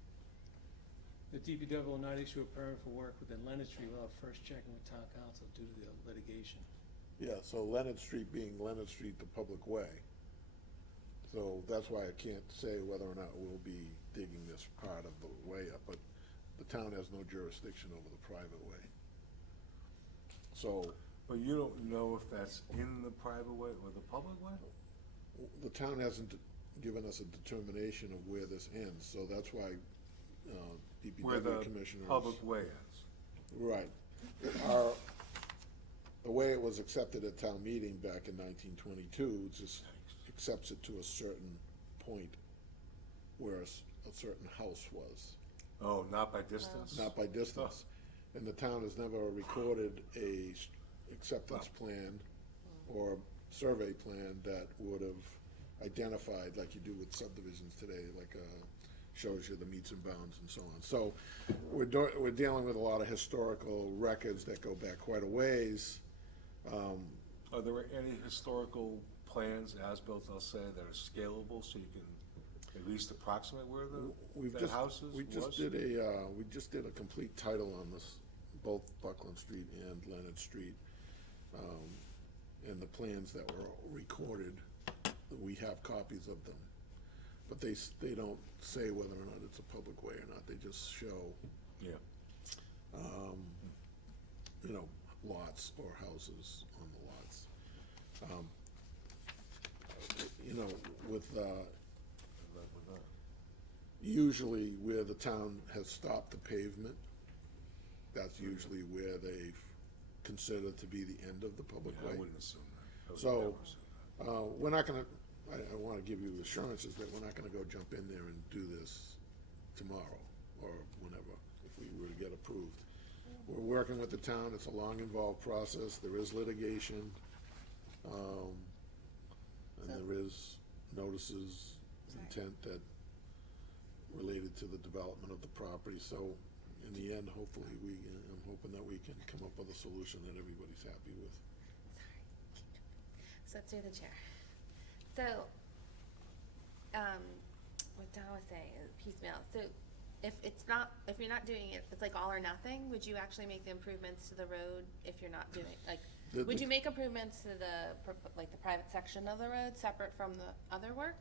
The DPW will not issue a permit for work within Leonard Street without first checking with town council due to the litigation. yeah, so Leonard Street being Leonard Street, the public way. So that's why I can't say whether or not we'll be digging this part of the way up, but the town has no jurisdiction over the private way. So, But you don't know if that's in the private way or the public way? the town hasn't given us a determination of where this ends, so that's why, Where DPW the commissioners. public way is. Right. The way it was accepted at town meeting back in 1922, just accepts it to a certain point where a certain house was, Oh, not by distance? not by distance. And the town has never recorded a acceptance plan or survey plan that would have identified, like you do with subdivisions today, like a shows you the meets and bounds and so on. So we're dealing with a lot of historical records that go back quite a ways. Are there any historical plans, as-built, I'll say, that are scalable, so you can at least approximate where the house is? We just did a complete title on this, both Buckland Street and Leonard Street. And the plans that were recorded, we have copies of them. But they don't say whether or not it's a public way or not, they just show, Yeah. you know, lots or houses on the lots. You know, with, usually where the town has stopped the pavement, that's usually where they've considered to be the end of the public Yeah, I way. wouldn't assume that. I would So, never assume that. we're not gonna, I wanna give you assurances that we're not gonna go jump in there and do this tomorrow or whenever, if we were to get approved. We're working with the town, it's a long involved process, there is litigation, and there is notices of intent that related to the development of the property, so in the end, hopefully, I'm hoping that we can come up with a solution that everybody's happy with. So through the chair. So, what Don was saying, piecemeal, so if you're not doing it, it's like all or nothing, would you actually make the improvements to the road if you're not doing, like, would you make improvements to the private section of the road separate from the other work?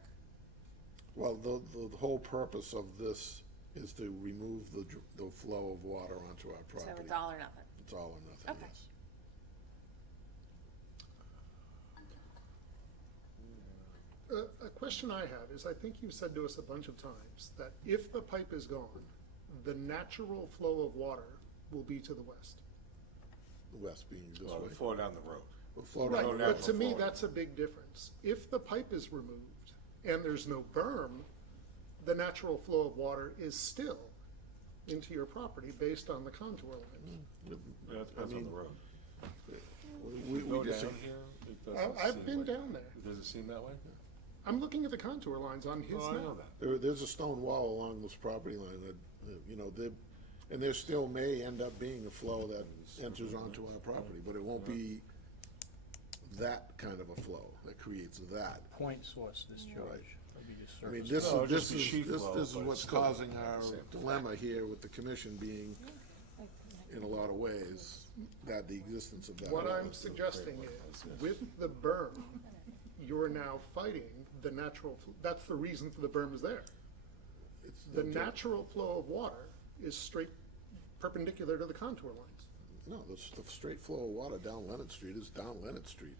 Well, the whole purpose of this is to remove the flow of water onto our property. So it's all or nothing? It's all or nothing, Okay. yes. A question I have is, I think you've said to us a bunch of times that if the pipe is gone, the natural flow of water will be to the west. The west being this Well, way. it'll flow down the road. Will flow Right, down. no but to natural me, flow. that's a big difference. If the pipe is removed and there's no berm, the natural flow of water is still into your property based on the contour lines. Yeah, it depends on the road. We Go just, down here, it doesn't I've seem been like- down there. Does it seem that way? I'm looking at the contour lines on his Oh, I know map. that. there's a stone wall along this property line that, you know, and there still may end up being a flow that enters onto our property, but it won't be that kind of a flow that creates that. Point source discharge. Right. That'd be just I mean, surface. this No, is, just the sheet flow, this is but what's still causing not our the same. dilemma here with the commission being, in a lot of ways, that the existence of that. What wall I'm is- suggesting is, with the berm, you're now fighting the natural, that's the reason for the berm is there. it's The natural flow of water is straight perpendicular to the contour lines. No, the straight flow of water down Leonard Street is down Leonard Street.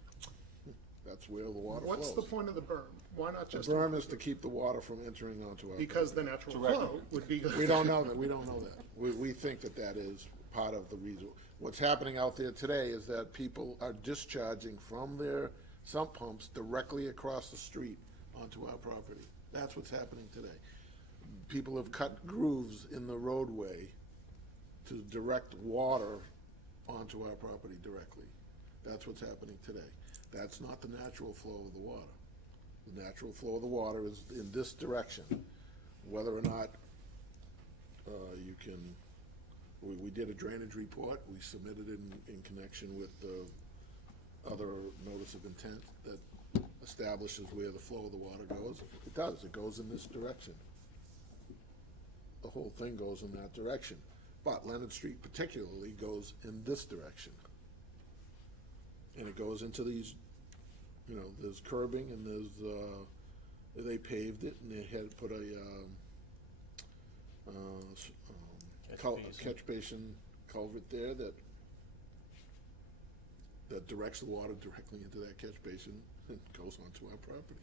That's where the water flows. What's the point of the berm? Why not The just? berm is to keep the water from entering onto our. Because the property. natural Directly. flow would be. We don't know that, we don't know that. We think that that is part of the reason. What's happening out there today is that people are discharging from their sump pumps directly across the street onto our property. That's what's happening today. People have cut grooves in the roadway to direct water onto our property directly. That's what's happening today. That's not the natural flow of the water. The natural flow of the water is in this direction. Whether or not you can, we did a drainage report, we submitted it in connection with the other notice of intent that establishes where the flow of the water goes. It does, it goes in this direction. The whole thing goes in that direction. But Leonard Street particularly goes in this direction. And it goes into these, you know, there's curbing and there's, they paved it and they had put a, catch basin culvert there that directs the water directly into that catch basin and goes onto our property.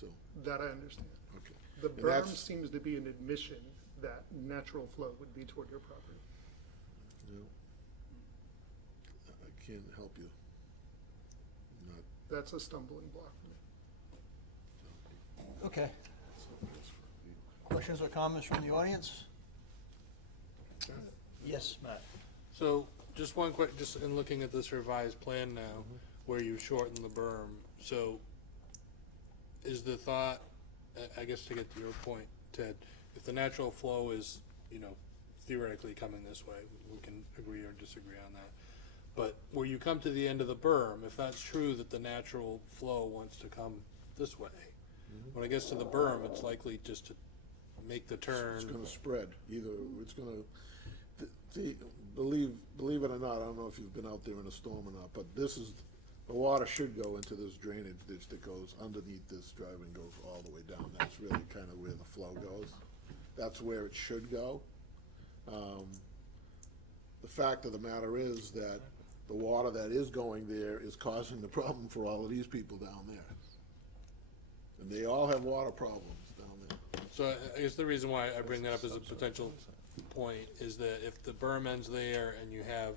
So, That I understand. okay. The And berm that's- seems to be an admission that natural flow would be toward your property. You know, I can't help you. Not, That's a stumbling block for me. Okay. Questions or comments from the audience? Yes, Matt. So, just one quick, just in looking at this revised plan now, where you shorten the berm, so is the thought, I guess to get to your point, Ted, if the natural flow is, you know, theoretically coming this way, we can agree or disagree on that. But where you come to the end of the berm, if that's true that the natural flow wants to come this way, when it gets to the berm, it's likely just to make the turn. It's gonna spread, either, it's gonna, believe it or not, I don't know if you've been out there in a storm or not, but this is, the water should go into this drainage ditch that goes underneath this drive and goes all the way down. That's really kind of where the flow goes. That's where it should go. The fact of the matter is that the water that is going there is causing the problem for all of these people down there. And they all have water problems down there. So I guess the reason why I bring that up as a potential point is that if the berm ends there and you have,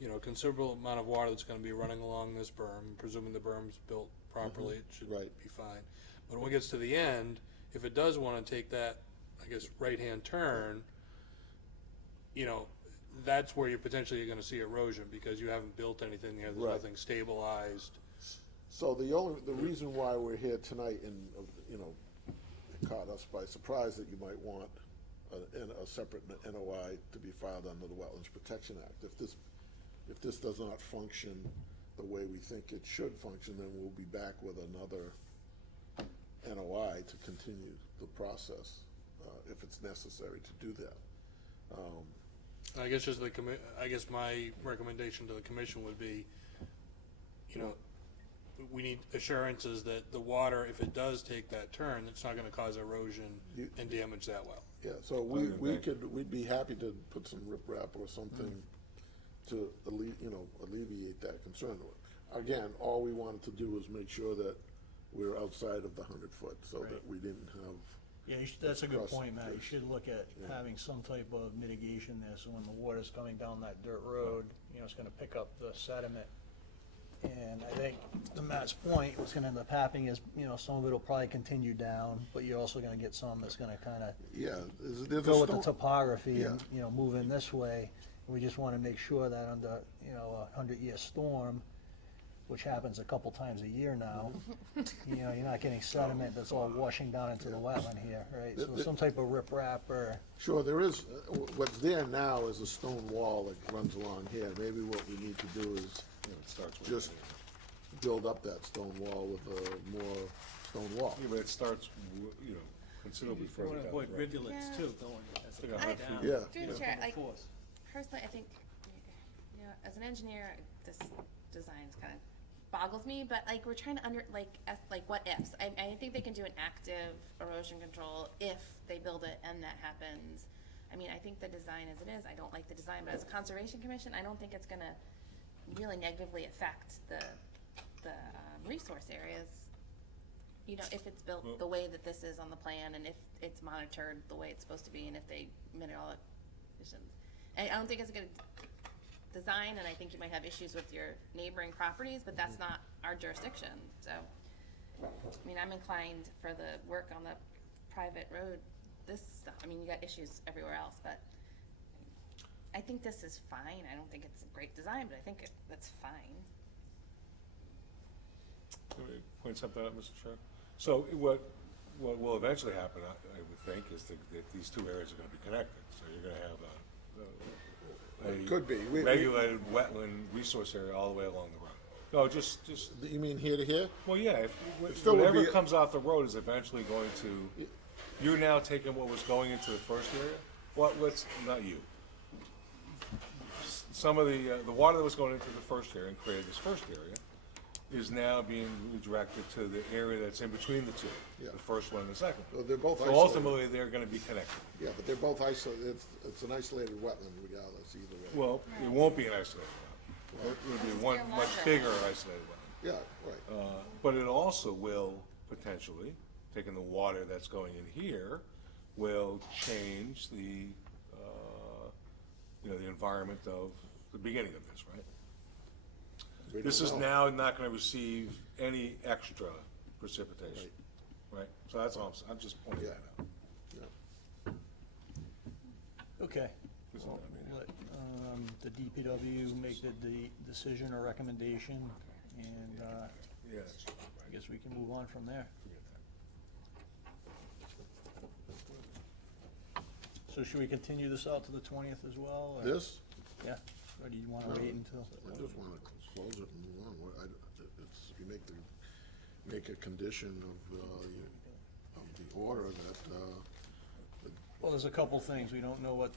you know, a considerable amount of water that's gonna be running along this berm, presuming the berm's built properly, it should be fine. But when it gets to the end, if it does wanna take that, I guess, right-hand turn, you know, that's where you're potentially gonna see erosion, because you haven't built anything there, there's Right. nothing stabilized. So the reason why we're here tonight, and, you know, it caught us by surprise that you might want a separate NOI to be filed under the Wetlands Protection Act. If this does not function the way we think it should function, then we'll be back with another NOI to continue the process, if it's necessary to do that. I guess just I guess my recommendation to the commission would be, you know, we need assurances that the water, if it does take that turn, it's not gonna cause erosion and damage that well. Yeah, so we'd be happy to put some riprap or something to alleviate that concern. Again, all we wanted to do was make sure that we're outside of the 100-foot, so that we didn't have. Yeah, that's a good Cross point, Matt. You bridge. should look at having some type of mitigation there, so when the water's coming down that dirt road, you know, it's gonna pick up the sediment. And I think to Matt's point, what's gonna end up happening is, you know, some of it'll probably continue down, but you're also gonna get some that's gonna kinda Yeah, there's go a with the stone. topography and, Yeah. you know, move in this way. We just wanna make sure that under, you know, a 100-year storm, which happens a couple times a year now, you know, you're not getting sediment that's all washing down into the wetland here, right? So some type of riprap or, Sure, there is, what's there now is a stone wall that runs along here. Maybe what we need to do is just build up that stone wall with a more stone wall. Yeah, but it starts, you know, considerably You further wanna down. avoid the road. rivulets Yeah. too, going as Like it 100 comes down. feet. Yeah. Through you the know, chair, from like, force. personally, I think, you know, as an engineer, this design kind of boggles me, but like, we're trying to what ifs? I think they can do an active erosion control if they build it and that happens. I mean, I think the design as it is, I don't like the design, but as a conservation commission, I don't think it's gonna really negatively affect the resource areas. You know, if it's built the way that this is on the plan, and if it's monitored the way it's supposed to be, and if they meet all the conditions. I don't think it's a good design, and I think you might have issues with your neighboring properties, but that's not our jurisdiction, so. I mean, I'm inclined for the work on the private road, this stuff, I mean, you got issues everywhere else, but I think this is fine. I don't think it's a great design, but I think that's fine. Let me point something out, Mr. Chair. So what will eventually happen, I would think, is that these two areas are gonna be connected. So you're gonna have It could be. regulated wetland resource area all the way along the road. No, just, You mean here to here? well, yeah, still would whatever be- comes off the road is eventually going to, you're now taking what was going into the first area? Not you. Some of the water that was going into the first area and created this first area is now being redirected to the area that's in between the two. Yeah. The first one and the second. Well, they're both So isolated. ultimately, they're gonna be connected. Yeah, but they're both isolated, it's an isolated wetland regardless, either way. Well, it won't be an isolated one. It'll be one They're much larger. bigger isolated one. Yeah, right. But it also will potentially, taking the water that's going in here, will change the, the environment of the beginning of this, right? We This don't is know. now not gonna receive any extra precipitation, right? So that's all, I'm just pointing Yeah. that out. Yeah. okay. This is Well, what I mean. let the DPW make the decision or recommendation, and Yeah, I guess we can move on from there. forget that. So should we continue this out to the 20th as well? or- This, Yeah, or do you wanna wait until? I just wanna close it and move on. It's, you make a condition of the order that, Well, there's a couple things. We don't know what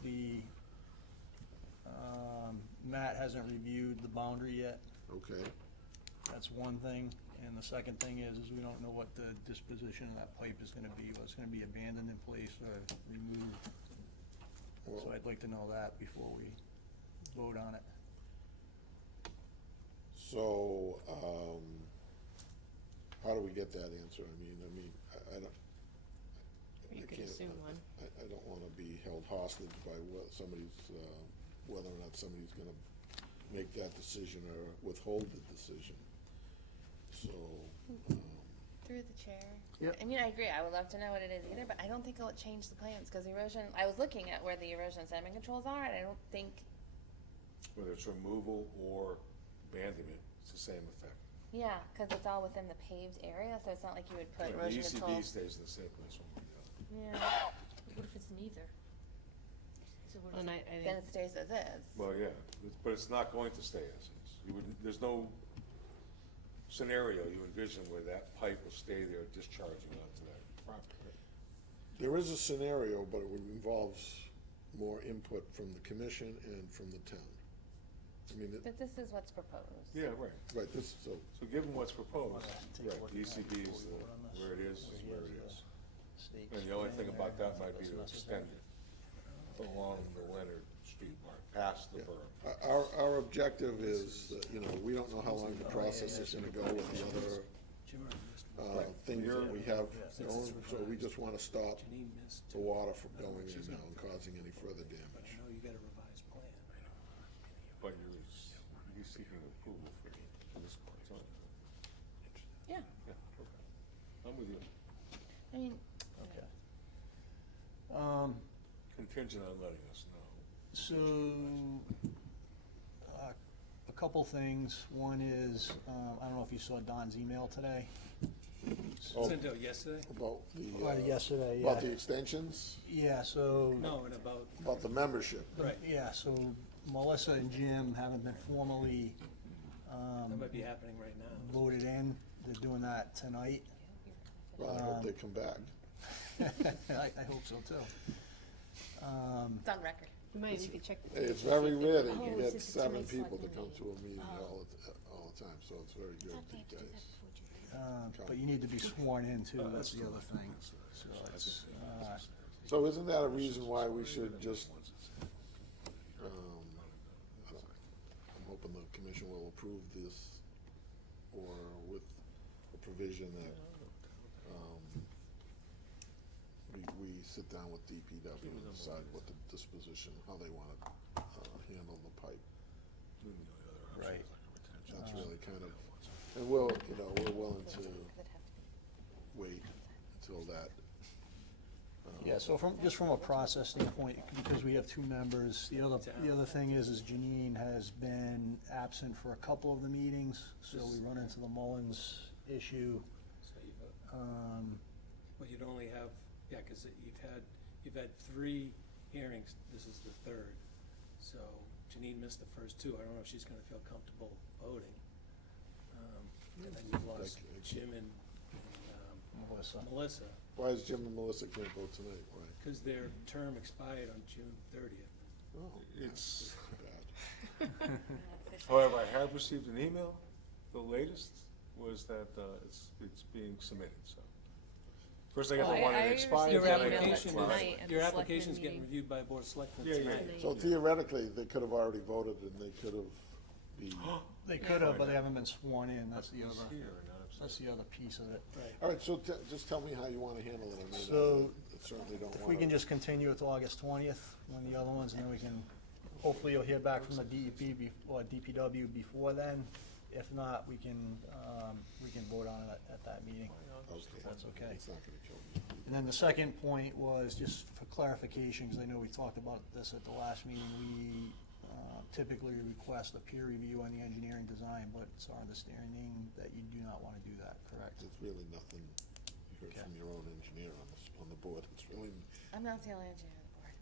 Matt hasn't reviewed the boundary yet. okay, That's one thing. And the second thing is we don't know what the disposition of that pipe is gonna be, whether it's gonna be abandoned in place or removed. So well, I'd like to know that before we vote on it. so, how do we get that answer? I don't. You I could can't- assume one. I don't wanna be held hostage by what somebody's, whether or not somebody's gonna make that decision or withhold the decision. So, Through the chair. Yep. I mean, I agree, I would love to know what it is either, but I don't think it'll change the plans, cause erosion, I was looking at where the erosion and sediment controls are, and I don't think, Whether it's removal or abandonment, it's the same effect. yeah, cause it's all within the paved area, so it's not like you would put Yeah, the erosion ECB control. stays in the same place when we go. Yeah, What if it's neither? So what if And it- I then think, it stays as is. Well, yeah, but it's not going to stay as is. There's no scenario you envision where that pipe will stay there discharging onto that property. there is a scenario, but it involves more input from the commission and from the town. But this is what's proposed. Yeah, right. Right, this, so, So given what's proposed, Take a right, look the at that ECB before is we vote on this. where it is where it is. Stakes And the only thing in about there, that might be to that's extend necessary. it along the Leonard Street part, past the yeah. berm. Our objective is, that, we don't know how long the process is gonna go with the other, things that we have going, so we just wanna stop Janine missed. the water from going in now and causing any further But I damage. know you got a revised plan. But you're seeking approval for this part, so, Yeah, yeah, okay. I'm with you. I mean, Okay. Contingent on letting us know. So, a couple things. One is, I don't know if you saw Don's email today. Oh. Sent out yesterday? About the, Yesterday, about the yeah. extensions, Yeah, so. No, and about, about the membership. right, Yeah, so Melissa and Jim haven't been formally, that might be happening right now. voted in. They're doing that tonight. Well, I hope they come back. I hope so too. it's on record. we might need to check. Hey, it's very rare that Oh, you it's get just 7 tonight's people to selectmen come to a meeting Oh. all the time, so it's very good that you guys. But you need to be sworn in too, that's the other thing. So it's, So isn't that a reason why we should just, I'm hoping the commission will approve this, or with a provision that, we sit down with DPW and decide what the disposition, how they wanna, handle the pipe. Right. That's really kind of, and we're willing to wait until that. Yeah, so just from a process standpoint, because we have 2 members, the other thing is Janine has been absent for a couple of the meetings, so we run into the Mullins issue. So Um, you'd only have, yeah, cause you've had 3 hearings, this is the 3rd. So Janine missed the first 2, I don't know if she's gonna feel comfortable voting. And then you've lost Okay. Jim and Melissa. Melissa, Why is Jim and Melissa can't vote tonight? Why? cause their term expired on June 30th. Oh, It's, bad. however, I have received an email, the latest was that, it's being submitted, so. First I got the Oh, one that I expired. Your received then I an got email the application, cloud. tonight at your the application's selectmen getting meeting. reviewed by Board of Selectmen Yeah, yeah. tonight. So theoretically, they could have already voted and they could have been, They could have, but they haven't been sworn in, that's the He's other, here, not upstairs. that's the other piece of it. Right. all right, so just tell me how you wanna handle it. I mean, So, I certainly don't If wanna. we can just continue it to August 20th, one of the other ones, and then we can, hopefully you'll hear back from the DEP or DPW before then. If not, we can vote on it at that meeting. Okay. That's okay. It's not gonna kill me. And then the second point was, just for clarification, because I know we talked about this at the last meeting, we typically request a peer review on the engineering design, but it's our understanding that you do not want to do that, correct? It's really nothing, you heard Okay. from your own engineer on the board, it's really, I'm not the only engineer on the board.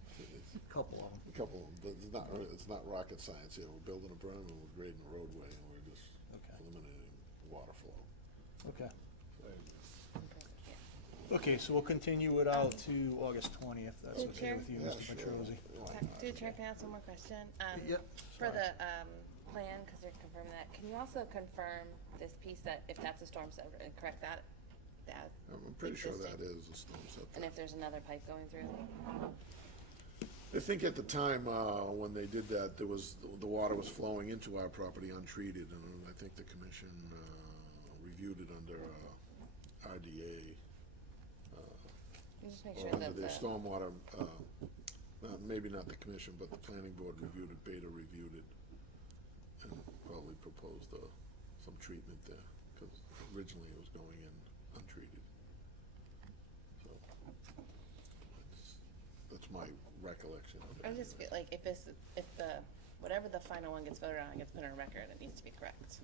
Couple of them. A couple of them, but it's not rocket science here. We're building a berm and we're grading a roadway and we're just Okay. eliminating water flow. Okay. Yeah. Okay, so we'll continue it out to August 20th, if that's Good, okay Chair. with you, Yeah, Mr. sure. Petrosi. Why Okay, not? Through the chair, can I ask one more question? Yep. For the, plan, cause they're confirming that, can you also confirm this piece that if that's a storm sewer, and correct that? That I'm pretty sure existing? that is a storm septic. And if there's another pipe going through? I think at the time, when they did that, there was, the water was flowing into our property untreated, and I think the commission, reviewed it under, RDA. You just make Or sure under that their the, stormwater, maybe not the commission, but the planning board reviewed it, Beta reviewed it, and probably proposed, some treatment there, because originally it was going in untreated. So, that's my recollection of it. I just feel like if whatever the final one gets voted on, gets put on record, it needs to be correct,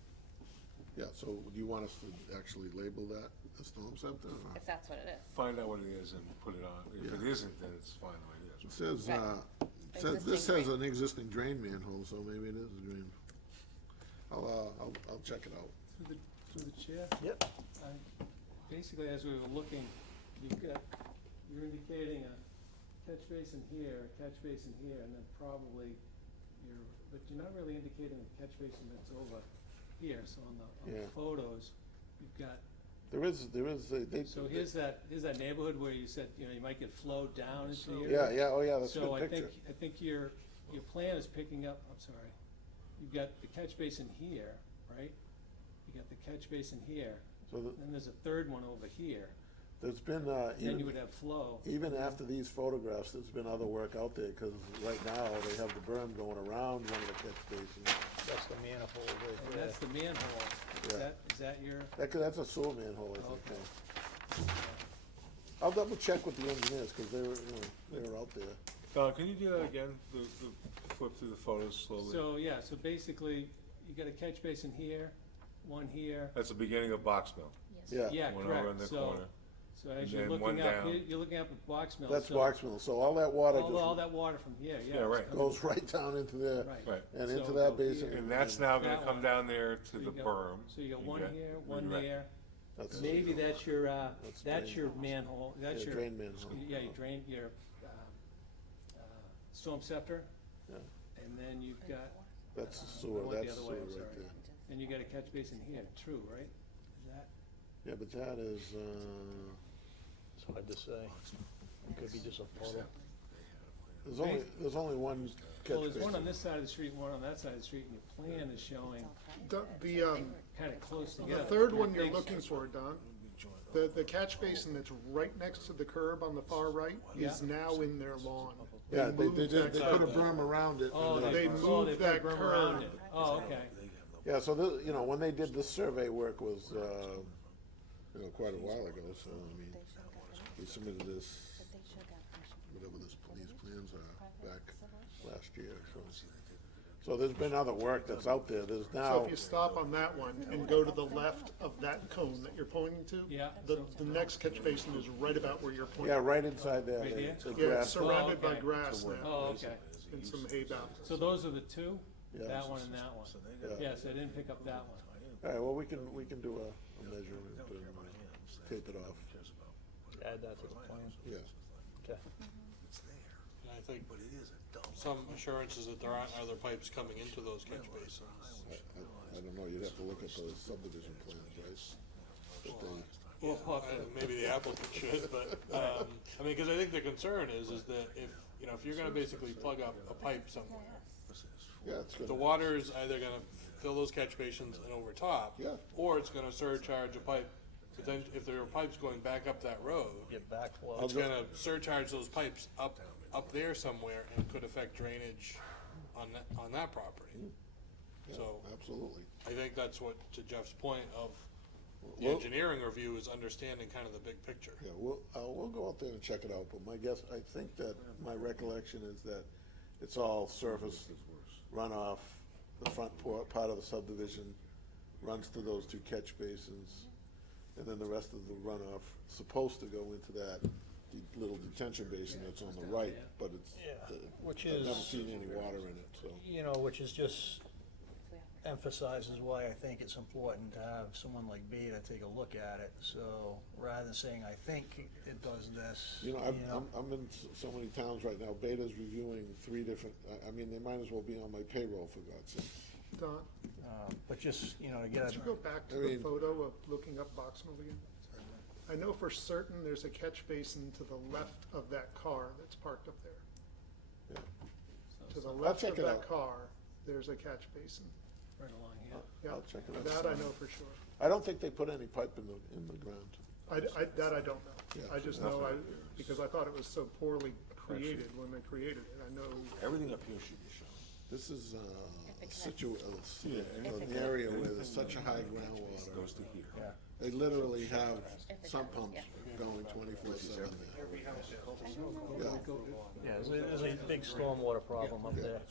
Yeah, so do you want us to actually label that a storm septic or not? if that's what it is. Find out what it is and put it on. If it Yeah. isn't, then it's fine the way it It is. says, Right. this Existing has drain. an existing drain manhole, so maybe it is a drain. I'll check it out. Through the chair, Yep. basically, as we were looking, you're indicating a catch basin here, a catch basin here, and then probably but you're not really indicating a catch basin that's over here, so on the Yeah. photos, you've got, There is, so here's that neighborhood where you said, you might get flowed down into here. Yeah, oh yeah, that's a So good I picture. think your plan is picking up, I'm sorry, you've got the catch basin here, right? You got the catch basin here, So then there's a third one over here, there's been, then you would have flow. even after these photographs, there's been other work out there, because right now, they have the berm going around one of the catch basins. That's the manifold And right there. that's the manhole, Yeah. is that your, That's a sewer manhole, I think. Okay. yeah. I'll double check with the engineers, because they were out there. Don, can you do that again? The flip through the photos slowly? so basically, you got a catch basin here, one here. That's the beginning of Box Mill. Yeah, Yeah, One over in correct, the so, corner. so as And you're then one looking up, down. you're looking up at Box Mill. that's so Box Mill, so all that water all that just water from here, yeah. Yeah, it's right. coming- goes right down into there, Right. Right. and So into go that basin. here. And that's now gonna That come one. down there to So the you got- berm. So you got and one get here, one redirected. there, That's- maybe that's your, That's that's drain. your manhole, that's Yeah, your. drain manhole. Yeah, you drain your, storm scepter, Yeah, and then you've got, that's the I sewer, went the that's other sewer way, I'm right sorry. there. and you got a catch basin here, true, right? Is that? Yeah, but that is, It's hard to say. Could be just a puddle. there's only one catch Well, there's one on basin. this side of the street, and one on that side of the street, and your plan is showing The kinda close together. the third and one it you're makes- looking for, Don, the catch basin that's right next to the curb on the far right is Yeah. now in their lawn. Yeah, they moved did, that they curb. put a berm around it. Oh, and, They they moved put that berm around curb. it. Oh, okay. Yeah, so when they did this survey work was, quite a while ago, so, I mean, we submitted this, whatever these plans are, back last year, so. So there's been other work that's out there, there's So now, if you stop on that one and go to the left of that cone that you're pointing to, Yeah. the next catch basin is right about where you're pointing. yeah, right inside there, Right here? the Yeah, grass. it's surrounded by okay. grass now Oh, okay. and some hay bales. So those are the two? Yeah. That one and that one? Yeah. Yes, I didn't pick up that one. All right, well, we can do a measurement and tape it off, Add that to the plan. yeah. Okay. And I think some assurances that there aren't other pipes coming into those catch basins. I don't know, you'd have to look at those subdivision plans, right? But they, We'll pop it. Maybe the applicant should, but, I mean, cause I think the concern is that if you're gonna basically plug up a pipe somewhere, yeah, it's the gonna, water's either gonna fill those catch basins and over top, Yeah. or it's gonna surcharge a pipe. But then, if there are pipes going back up that road, Get backflow. it's gonna surcharge those pipes up there somewhere and could affect drainage on that property. So, absolutely. I think that's what, to Jeff's point of the Well- engineering review is understanding kind of the big picture. Yeah, we'll go out there and check it out, but my guess, I think that, my recollection is that it's all surface runoff. The front part of the subdivision runs to those two catch basins, and then the rest of the runoff supposed to go into that little detention basin that's on the right, but it's, Yeah, which I've never is, seen any water in it, so. you know, which is just emphasizes why I think it's important to have someone like Beta take a look at it. So rather than saying, I think it does this, You know, I'm in so many towns right now, Beta's reviewing 3 different, I mean, they might as well be on my payroll, for God's sake. Don, but just, you know, to get could you go back to I the mean- photo of looking up Boxman again? I know for certain there's a catch basin to the left of that car that's parked up there. Yeah. To the left check of it that out. car, there's a catch basin. Right along here. Yeah, I'll check it out. that I know for sure. I don't think they put any pipe in the ground. That I don't know. Yeah. I just know, because I thought it was so poorly created when they created it. I know, Everything up here should be shown. This is, it you know, an area where there's such a high groundwater. Goes to here. yeah. They literally have If it sump does, pumps yeah. going 24/7 there. Yeah. Yeah, there's a big stormwater problem up there.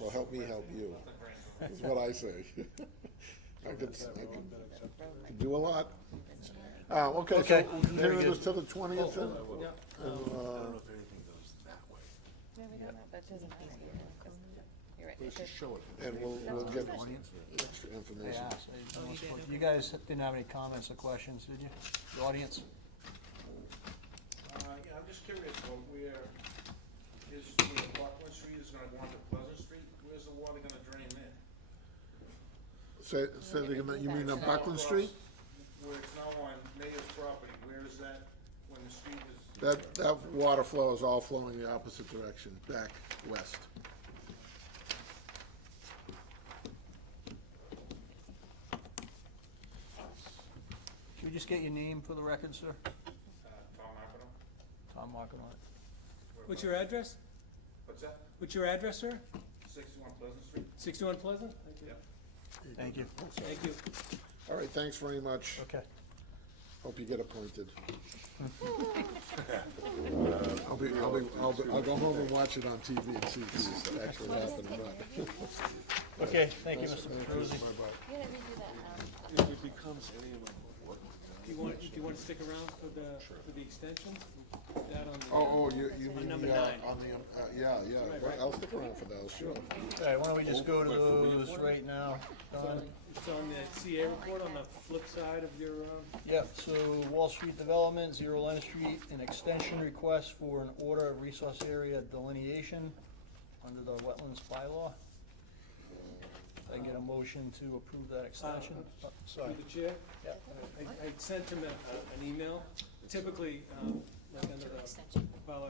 Well, help me help you, is what I say. I could do a lot. Okay, so Okay, we'll very continue this good. till the 20th then? I don't know if anything goes that way, No, we don't know, but it doesn't matter. You're right. but it's just showing. And we'll get extra information. You guys didn't have any comments or questions, did you? The audience? Yeah, I'm just curious about where Buckland Street is gonna go onto Pleasant Street, where's the water gonna drain there? Say it again, you mean on Now Buckland across- Street? Where it's now on Mayor's property, where is that when the street is? That water flow is all flowing the opposite direction, back west. Can we just get your name for the record, sir? Tom Marpino? Tom Markinot. What's your address? What's that? What's your address, sir? 61 Pleasant Street? 61 Pleasant? Thank you. Yep. Thank you. Thank you. All right, thanks very much. Okay. Hope you get appointed. I'll go home and watch it on TV and see if it's actually happening or not. Okay, thank you, Mr. Petruzzi. Bye-bye. You gotta redo that, If it becomes any of them work. Do you want to stick around for the extensions? Put that on the. Oh, you mean number the, 9. on the, yeah, Right. I'll stick around for those, sure. All right, why don't we just go to those right now? Don? It's on the CA report on the flip side of your, Yep, so Wall Street Development, 0 Leonard Street, an extension request for an order of resource area delineation under the wetlands bylaw. I get a motion to approve that extension. Oh, sorry. through the chair. Yep. I sent him an email. Typically, like under the bylaw,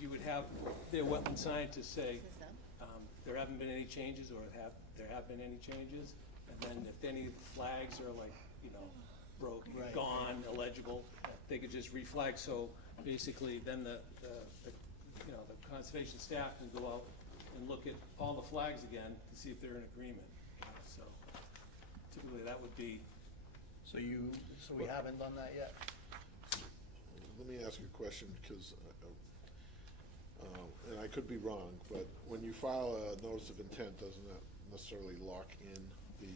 you would have their wetland scientists say, This is done. there haven't been any changes, or there have been any changes. And then if any flags are like, broken, Right. gone, illegible, they could just reflag. So basically, then the conservation staff can go out and look at all the flags again to see if they're in agreement. So typically, that would be, So we haven't done that yet? Let me ask you a question, because, and I could be wrong, but when you file a notice of intent, doesn't that necessarily lock in the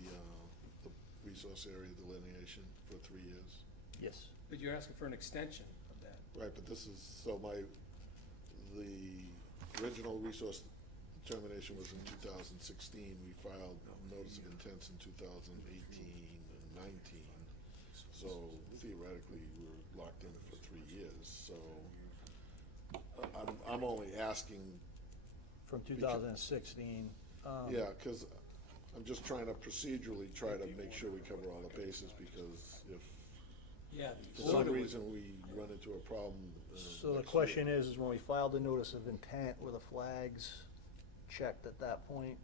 resource area delineation for 3 years? Yes. but you're asking for an extension of that. Right, but this is, the original resource determination was in 2016. We filed notice of intents in 2018 and 19. So theoretically, we're locked in for 3 years, so I'm only asking, From 2016. yeah, because I'm just trying to procedurally try to make sure we cover all the bases, because if Yeah. for some reason we run into a problem. So the next question year- is when we filed the notice of intent, were the flags checked at that point?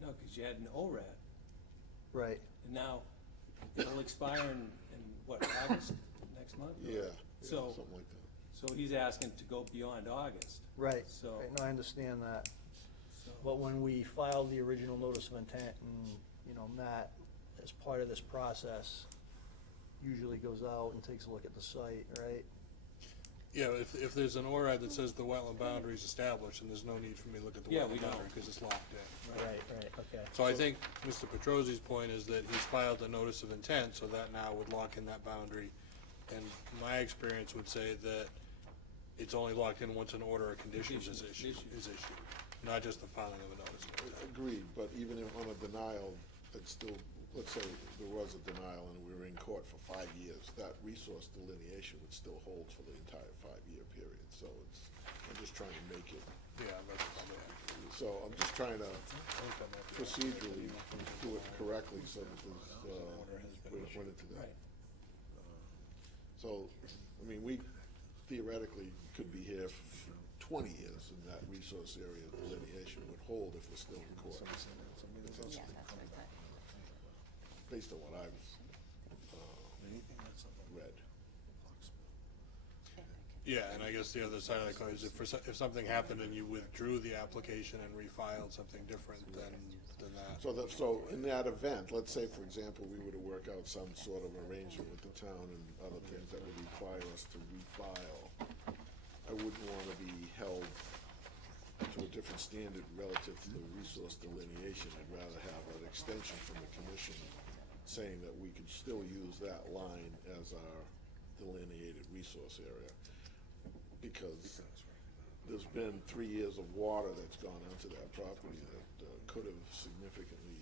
No, because you had an ORAD, Right. and now it'll expire in what, August, next month? Yeah, So- something like that. So he's asking to go beyond August. Right. So- Right, no, I understand that. So- But when we filed the original notice of intent and, Matt, as part of this process, usually goes out and takes a look at the site, right? Yeah, if there's an ORAD that says the wetland boundary is established, then there's no need for me to look at the Yeah, we wetland don't. boundary, because it's locked in. Right, okay. So I think Mr. Petrosi's point is that he's filed a notice of intent, so that now would lock in that boundary And my experience would say that it's only locked in once an order of conditions is issued, not just the filing of a notice. Agreed, but even if on a denial, it's still, let's say there was a denial and we were in court for 5 years, that resource delineation would still hold for the entire 5-year period, so it's, I'm just trying to make it, Yeah, that's probably accurate. so I'm just trying to I think that might be procedurally do it correctly so that there's, went into that. Right. So, I mean, we theoretically could be here for 20 years and that resource area delineation would hold if we're still in court. Yeah, that's what I said. Based on what I've read. Yeah, and I guess the other side of the coin is if something happened and you withdrew the application and refiled something different than that. So in that event, let's say, for example, we were to work out some sort of arrangement with the town and other things that would require us to refile, I wouldn't want to be held to a different standard relative to the resource delineation. I'd rather have an extension from the commission saying that we could still use that line as our delineated resource area. Because there's been 3 years of water that's gone onto that property that could have significantly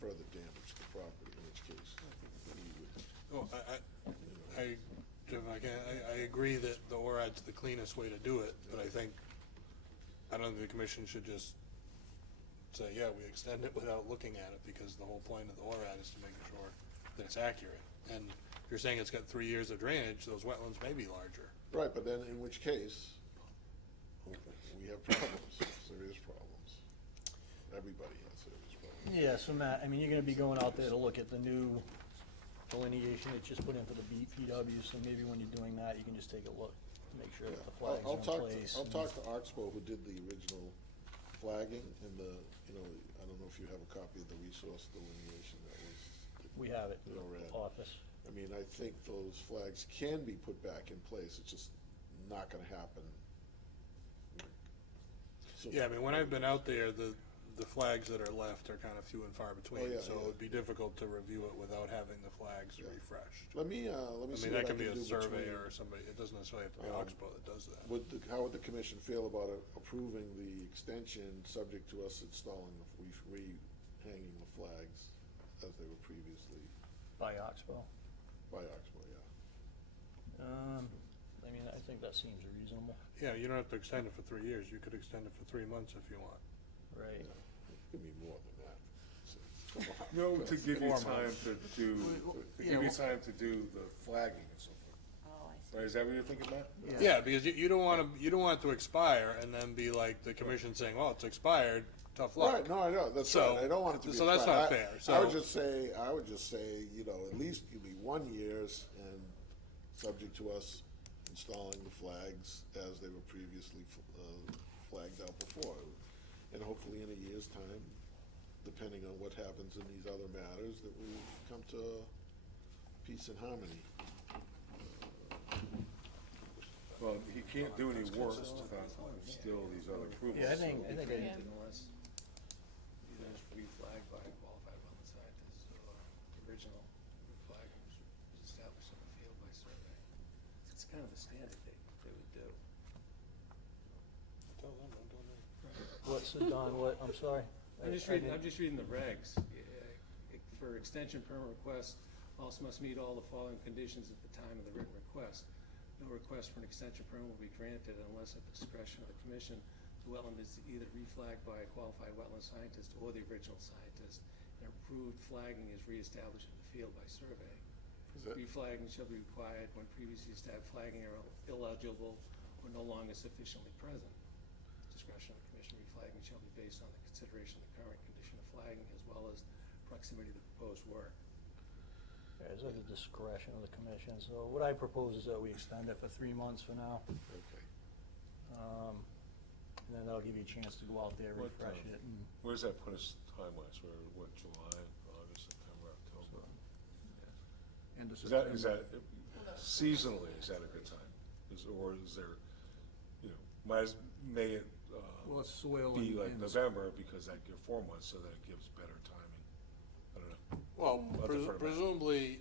further damaged the property, in which case we would. Well, Jim, I agree that the ORAD's the cleanest way to do it, but I don't think the commission should just say, yeah, we extend it without looking at it, because the whole point of the ORAD is to make sure that it's accurate. And if you're saying it's got 3 years of drainage, those wetlands may be larger. Right, but then in which case, we have problems, serious problems. Everybody has serious problems. Yeah, so Matt, I mean, you're gonna be going out there to look at the new delineation that's just put in for the BPW, so maybe when you're doing that, you can just take a look, to make sure that the flags I'll are in place. I'll talk to Oxbow, who did the original flagging, and I don't know if you have a copy of the resource delineation that was. We have it in the ORAD. the office. I mean, I think those flags can be put back in place, it's just not gonna happen. So- Yeah, I mean, when I've been out there, the flags that are left are kind of few and far between, yeah, so yeah. it'd be difficult to review it without having the flags refreshed. Let me I see mean, what that I can be can a do between. surveyor or somebody, it doesn't necessarily have to be Oxbow that does that. How would the commission feel about approving the extension, subject to us installing, hanging the flags as they were previously By Oxbow. by Oxbow, yeah? I mean, I think that seems reasonable. Yeah, you don't have to extend it for 3 years, you could extend it for 3 months if you want. Right. It could be more than that. No, to give you 4 time months. to give you time to do the flagging and so forth. Oh, I see. Right, is that what you're thinking about? Yeah, because you don't want it to expire and then be like the commission saying, well, it's expired, tough luck. Right, no, I know, that's So- right, I don't want it to be. so that's not expired. fair, I would so- just say, at least give me 1 year's and subject to us installing the flags as they were previously flagged out before. And hopefully in a year's time, depending on what happens in these other matters, that we've come to peace and harmony. Well, he can't do any work without still these other approvals. Yeah, I think Unless I- either it's reflagged by a qualified wetland scientist or the original reflagging was established in the field by survey. It's kind of the standard they would do. Tell them, don't tell me. What's the, Don, what, I'm sorry? I'm just reading the regs. For extension permit request, also must meet all the following conditions at the time of the written request. No request for an extension permit will be granted unless at the discretion of the commission, the wetland is either reflagged by a qualified wetland scientist or the original scientist, and approved flagging is reestablished in the field by survey. Reflagging shall be required when previously established flagging are illegible or no longer sufficiently present. Discretion of the commission, reflagging shall be based on the consideration of the current condition of flagging as well as proximity to the proposed work. Yeah, it's at the discretion of the commission, so what I propose is that we extend it for 3 months for now. Okay. And then that'll give you a chance to go out there, What, refresh it, and Where's that put us time-wise, what, July, August, September, October? end of Is that, September. seasonally, is that a good time? Or is there, may it, Well, it's soil be and- like and- November, because that gives 4 months, so that it gives better timing? I don't know. Well, I'll defer to Matt. presumably,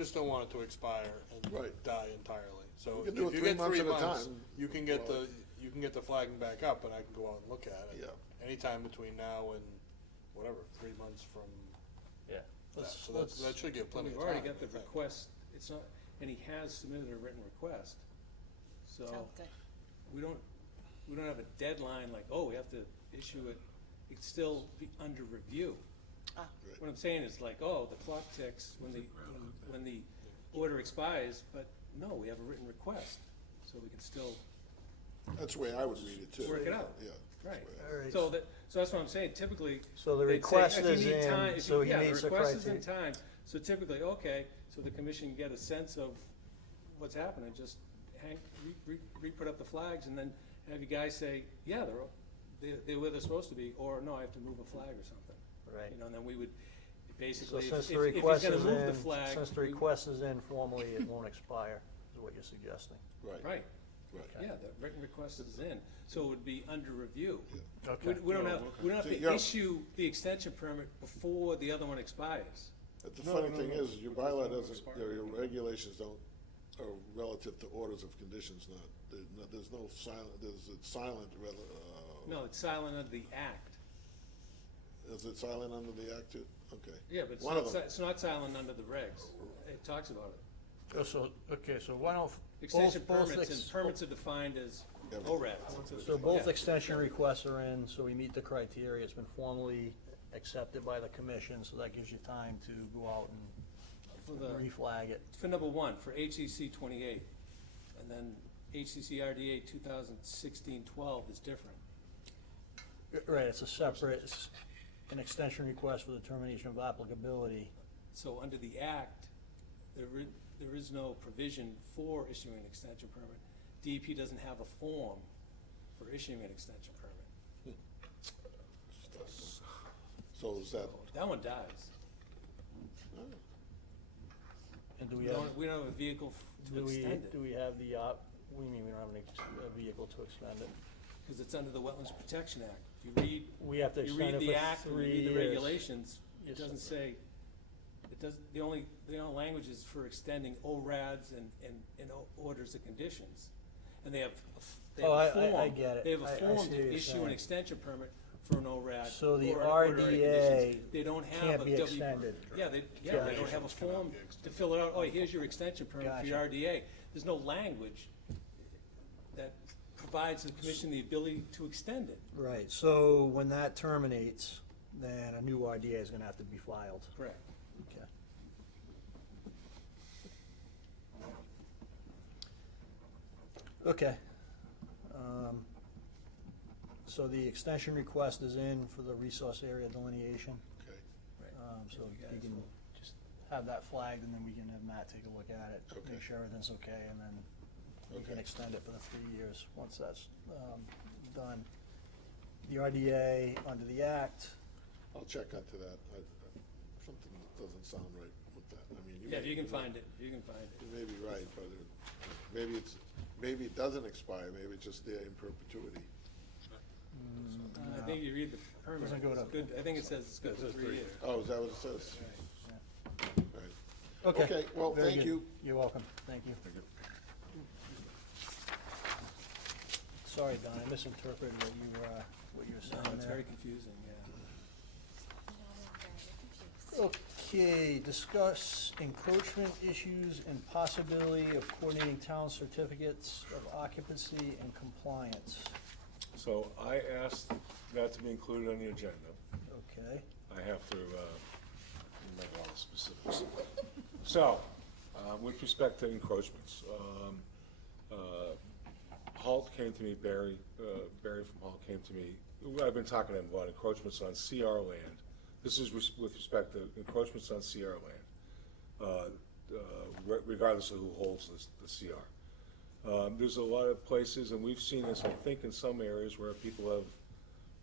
just don't want it to expire and Right. die entirely. So You can do if it you 3 get months 3 at a months, time. you can get Well, the flagging back up, and I can go out and look at it. Yeah. Anytime between now and whatever, 3 months from that. So that should give plenty We've of time. already got the I think. request, it's not, and he has submitted a written request. So, Oh, good. we don't have a deadline like, oh, we have to issue it, it's still be under review. Ah. What I'm saying is like, oh, the clock ticks when the order expires, but no, we have a written request, so we can still That's the way I would read it too. work it out. Yeah. Right, Alright. so that's what I'm saying, typically. So the they'd say, request if you is need in, time- if so you- he yeah, meets the the request is in criteria. time, so typically, okay, so the commission can get a sense of what's happening, just re-put up the flags, and then have you guys say, yeah, they're where they're supposed to be, or no, I have to move a flag or something. Right. You know, and then we would, So basically, since if the he's request gonna is move the in, flag. since the we- request is in formally, it won't expire, is what you're suggesting. Right. Right, Right. yeah, the written request is in, so it would be under review. Okay. We don't have, we don't have So to you're- issue the extension permit before the other one expires. But the No, funny no, thing no, is, your because bylaw they don't doesn't, expire. your regulations don't, are relative to orders of conditions, there's no silent, there's a silent, No, it's silent under the act. is it silent under the act too? Okay. Yeah, but One of them. it's not silent under the regs. It talks about it. Oh, so, okay, so why don't, Extension both permits, and permits are defined as Everything. ORADs. So both Yeah. extension requests are in, so we meet the criteria, it's been formally accepted by the commission, so that gives you time to go out For and the, reflag it. for number one, for HCC 28, and then HCC RDA 2016-12 is different. Right, it's a separate, it's an extension request for determination of applicability. So under the act, there is no provision for issuing an extension permit. DEP doesn't have a form for issuing an extension permit. So is that, So that one dies. And do We we have, don't have a vehicle to do we, extend it, do we have the, what do you mean we don't have a vehicle to extend it? because it's under the Wetlands Protection Act. If you We have to read extend it the for act and you 3 read the years. regulations, Yes, it doesn't sir. say, it doesn't, the only language is for extending ORADs and orders and conditions. And they have a Oh, I form. get it. They have a I see form what to you're issue saying. an extension permit for an ORAD. So the or an order and RDA conditions. They don't have can't a be W. extended. Yeah, they don't have a form to fill it out, oh, here's your extension permit for your Gotcha. RDA. There's no language that provides the commission the ability to extend it. Right, so when that terminates, then a new RDA is gonna have to be filed. Correct. Okay. Okay. So the extension request is in for the resource area delineation, okay, so You you guys can will- just have that flagged, and then we can have Matt take a look at it, Okay. make sure everything's okay, and then we can Okay. extend it for the 3 years, once that's, done. The RDA under the act, I'll check onto that, something doesn't sound right with that, I mean. Yeah, if you can may- find it, you can find it. You may be right, but maybe it doesn't expire, maybe it's just there in perpetuity. I think you read the permit, Doesn't go it's to- good, I think it says it's good for 3 years. Oh, is that what it says? Right. Right. okay. Okay, well, very thank good. you. You're welcome, thank you. Sorry, Don, I misinterpreted what you were saying No, there. it's very confusing, yeah. Okay, discuss encroachment issues and possibility of coordinating town certificates of occupancy and compliance. So I asked that to be included on the agenda. Okay, I have to, make all the specifics. So, with respect to encroachments, Halt came to me, Barry from Halt came to me, I've been talking to him about encroachments on CR land. This is with respect to encroachments on CR land, regardless of who holds the CR. There's a lot of places, and we've seen this, I think, in some areas where people have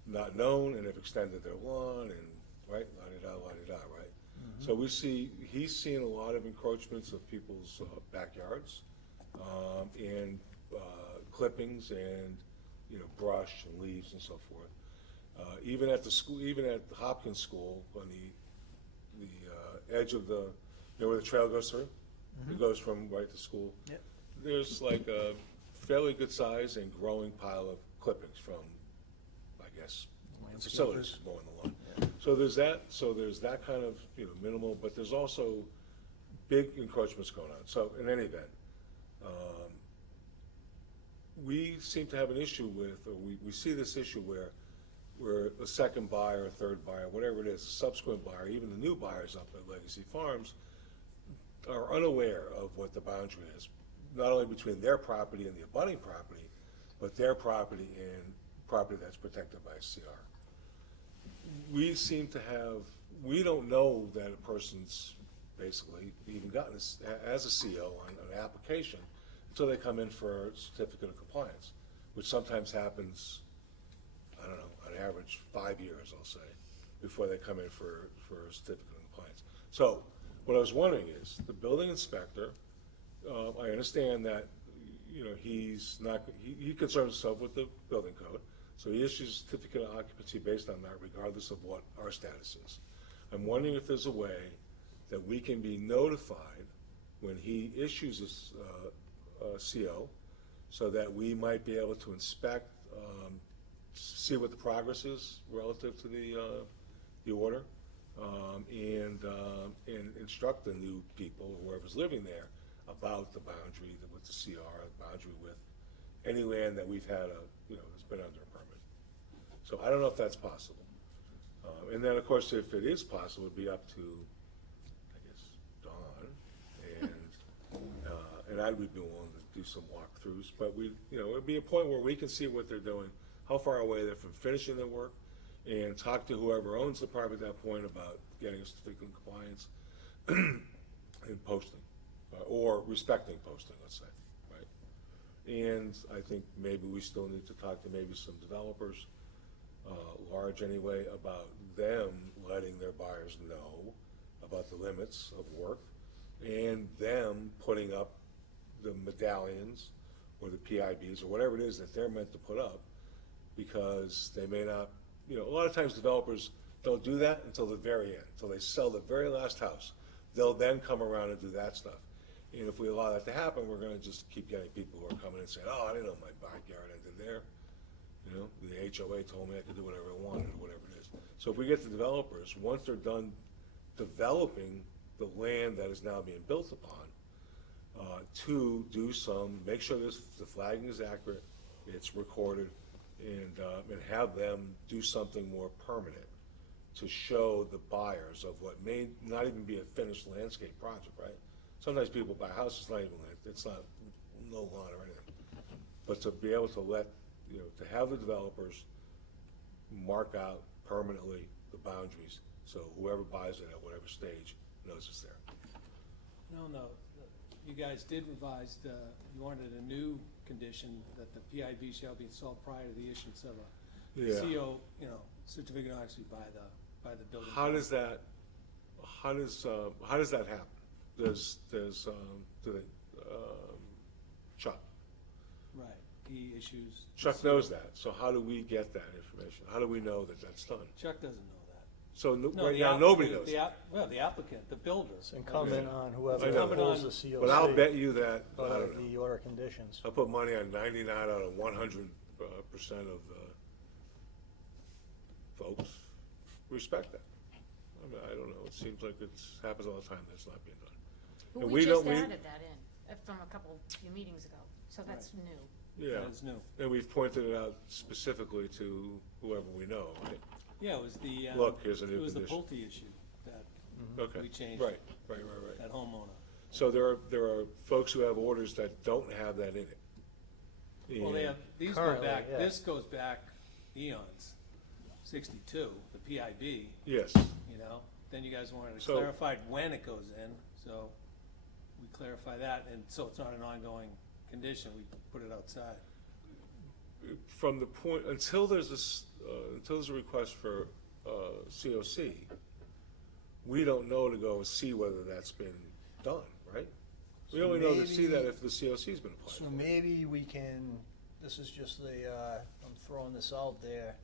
not known and have extended their lawn and, right, la-di-da, la-di-da, right? So he's seen a lot of encroachments of people's backyards, and clippings and, brush and leaves and so forth. Even at the school, even at the Hopkins School, on the edge of where the trail goes through, It goes from right to school. Yep. There's like a fairly good size and growing pile of clippings from, I guess, facilities Landscapers. mowing the lawn. So there's that kind of, minimal, but there's also big encroachments going on. So in any event, we seem to have an issue with, or we see this issue where a second buyer, a third buyer, whatever it is, a subsequent buyer, even the new buyers up at Legacy Farms, are unaware of what the boundary is, not only between their property and the abutting property, but their property and property that's protected by a CR. We seem to have, we don't know that a person's basically even gotten as a CO on an application until they come in for a certificate of compliance, which sometimes happens, I don't know, on average 5 years, I'll say, before they come in for a certificate of compliance. So what I was wondering is, the building inspector, I understand that, he's not, he concerns himself with the building code, so he issues a certificate of occupancy based on that, regardless of what our status is. I'm wondering if there's a way that we can be notified when he issues a CO, so that we might be able to inspect, see what the progress is relative to the order, and instruct the new people, whoever's living there, about the boundary with the CR, the boundary with any land that we've had that's been under a permit. So I don't know if that's possible. And then, of course, if it is possible, it'd be up to, I guess, Dawn, and I'd be willing to do some walkthroughs, but it'd be a point where we can see what they're doing, how far away they're from finishing their work, and talk to whoever owns the property at that point about getting a certificate of compliance and posting, or respecting posting, let's say, right? And I think maybe we still need to talk to maybe some developers, large anyway, about them letting their buyers know about the limits of work, and them putting up the medallions or the PIBs or whatever it is that they're meant to put up, because they may not, a lot of times developers don't do that until the very end, until they sell the very last house. They'll then come around and do that stuff. And if we allow that to happen, we're gonna just keep getting people who are coming and saying, oh, I didn't know my backyard ended there. The HOA told me I could do whatever I wanted, or whatever it is. So if we get the developers, once they're done developing the land that is now being built upon, to do make sure the flagging is accurate, it's recorded, and have them do something more permanent to show the buyers of what may not even be a finished landscape project, right? Sometimes people buy houses, not even it's not no lawn or anything, but to be able to to have the developers mark out permanently the boundaries, so whoever buys it at whatever stage knows it's there. No, you guys did revise you wanted a new condition that the PIB shall be installed prior to the issuance of a Yeah. CO, certificate of occupancy by the building. How does that happen? Chuck? Right, he issues. Chuck knows that, so how do we get that information? How do we know that that's done? Chuck doesn't know that. So No, right the now, app- nobody the- knows. the app- Well, the applicant, the builder. It's incumbent on I whoever know. holds the COC. But I'll bet you that, I Or don't know, the order conditions. I'll put money on 99 out of 100% of folks respect that. I mean, I don't know, it seems like it happens all the time, that's not being done. But And we just don't- added that in, from a few meetings ago, so that's new. Yeah, That is new. and we've pointed it out specifically to whoever we know, right? Yeah, it was the. Look, here's a new It was the condition. Pulte issue that Okay. we changed. Right. That homeowner. So there are folks who have orders that don't have that in it. Well, they And- have, these go Currently, back, yeah. this goes back eons, 62, the PIB, Yes, then you guys wanted to So- clarify when it goes in, so we clarify that, and so it's not an ongoing condition, we put it outside. from the point, until there's a request for COC, we don't know to go and see whether that's been done, right? We only know to see that if the COC's been applied So for. maybe we can, this is just I'm throwing this out there,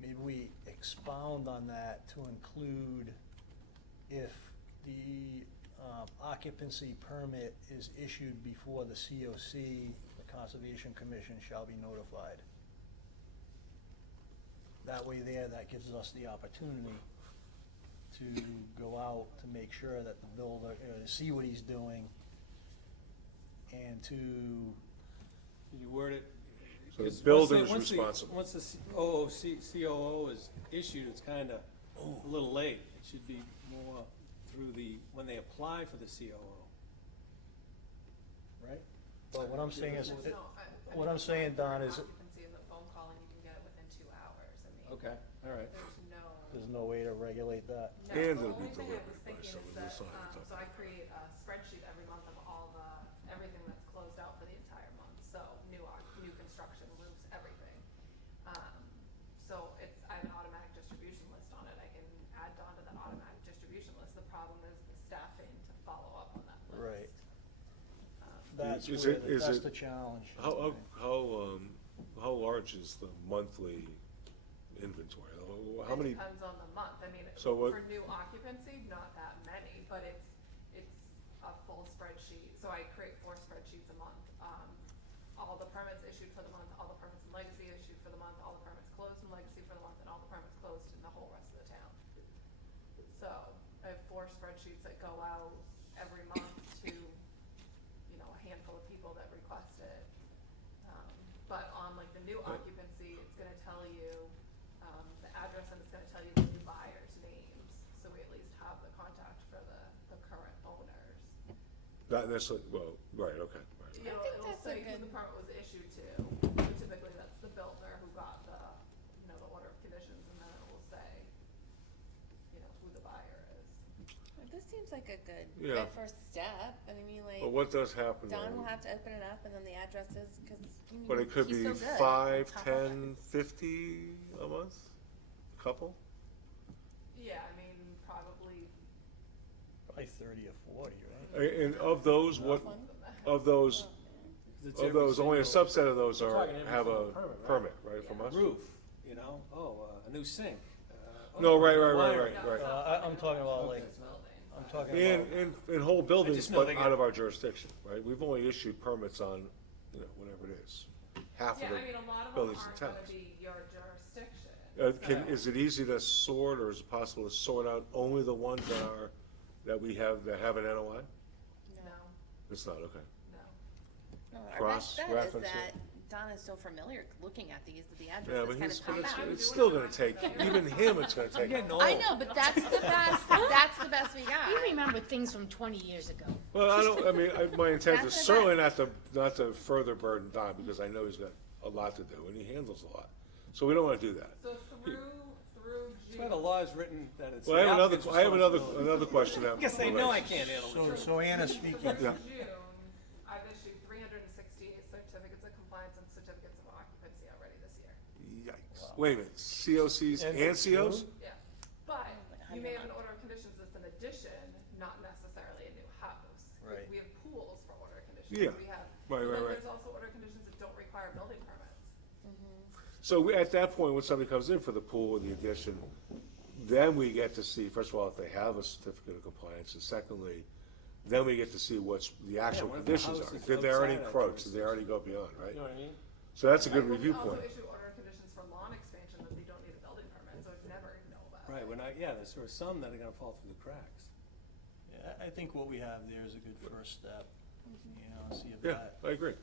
maybe we expound on that to include if the occupancy permit is issued before the COC, the Conservation Commission shall be notified. That way there, that gives us the opportunity to go out to make sure that the builder, to see what he's doing, and to, You word it. So the 'cause builder's once the- responsible. Once the COO is issued, it's kinda a little late. It should be more through when they apply for the COO. right? But what I'm saying is, There's no- I what mean, I'm saying, Don, is occupancy is a phone call and you can get it within 2 hours. I mean, Okay, all right. there's no. there's no way to regulate that. No, And the it'll be only thing I was delivered by thinking someone is who's that, signed it. so I create a spreadsheet every month of all everything that's closed out for the entire month, so new construction, roofs, everything. So I have an automatic distribution list on it, I can add Dawn to that automatic distribution list, the problem is the staffing to follow up on that list. Right. That's Is where, it- is that's it- the challenge. How large is the monthly inventory? How many? It depends on the month, I mean, So what- for new occupancy, not that many, but it's a full spreadsheet, so I create 4 spreadsheets a month. All the permits issued for the month, all the permits in legacy issued for the month, all the permits closed in legacy for the month, and all the permits closed in the whole rest of the town. So, I have 4 spreadsheets that go out every month to, a handful of people that request it. But on like the new occupancy, it's gonna tell you, the address and it's gonna tell you the new buyers' names, so we at least have the contact for the current owners. Not necessarily, well, right, okay. Right. You know, think it'll that's a say who good- the permit was issued to, typically that's the builder who got the order of conditions, and then it will say, who the buyer is. This seems like a good, Yeah. first step, and I mean, like, But what does happen? Don though? will have to open it up, and then the addresses, cause, But it could he's be so good. 5, Top of 10, 50 a month? Couple? Yeah, I mean, probably. Probably 30 or 40, right? And of those, what, of those, It's of every those, only a single- subset of those We're are, talking every have a single permit, right? permit, right, from us? Roof, a new sink. No, right, wiring. right. I'm talking about like, This building. I'm talking And, about, and whole buildings, just know but they out get- of our jurisdiction, right? We've only issued permits on, whatever it is, half Yeah, of I mean, a lot the of them buildings in aren't gonna towns. be your jurisdiction. Is it easy to sort, or is it possible to sort out only the ones that we have, that have an NOI? No, It's not, okay. no. No, our Cross best bet is reference it. that Donna's so familiar looking at these, that the Yeah, address but is kind he's, of but tied out. it's still gonna take, even him, it's gonna take. I know, but that's the best, that's the best we got. We remember things from 20 years ago. Well, my intent is That's the certainly not to further burden Don, because I know he's got a lot to do, and he handles a lot. So we don't wanna do that. So through That's June. why the law is written that it's Well, the I have applicant's another responsibility. question that. Guess they know I can't handle the truth. so Anna's speaking. Through Yeah. June, I've issued 368 certificates of compliance and certificates of occupancy already this year. Yikes. Wait a minute, COCs And and COs? Yeah, but you may have an order of conditions that's an addition, not necessarily a new house. Right. We have pools for order of conditions. Yeah. We have, Right, and right, then right. there's also order of conditions that don't require building permits. So at that point, when somebody comes in for the pool or the addition, then we get to see, first of all, if they have a certificate of compliance, and secondly, then we get to see what's the actual what if the conditions house are. is Did they already outside that encroach? Did they already go beyond, right? You know what I mean? So that's a good Right, but review we point. also issue order of conditions for lawn expansion that they don't need a building permit, so I'd never know about. Right, there's sort of some that are gonna fall through the cracks. Yeah, I think what we have there is a good first step, see if Yeah, that. I agree.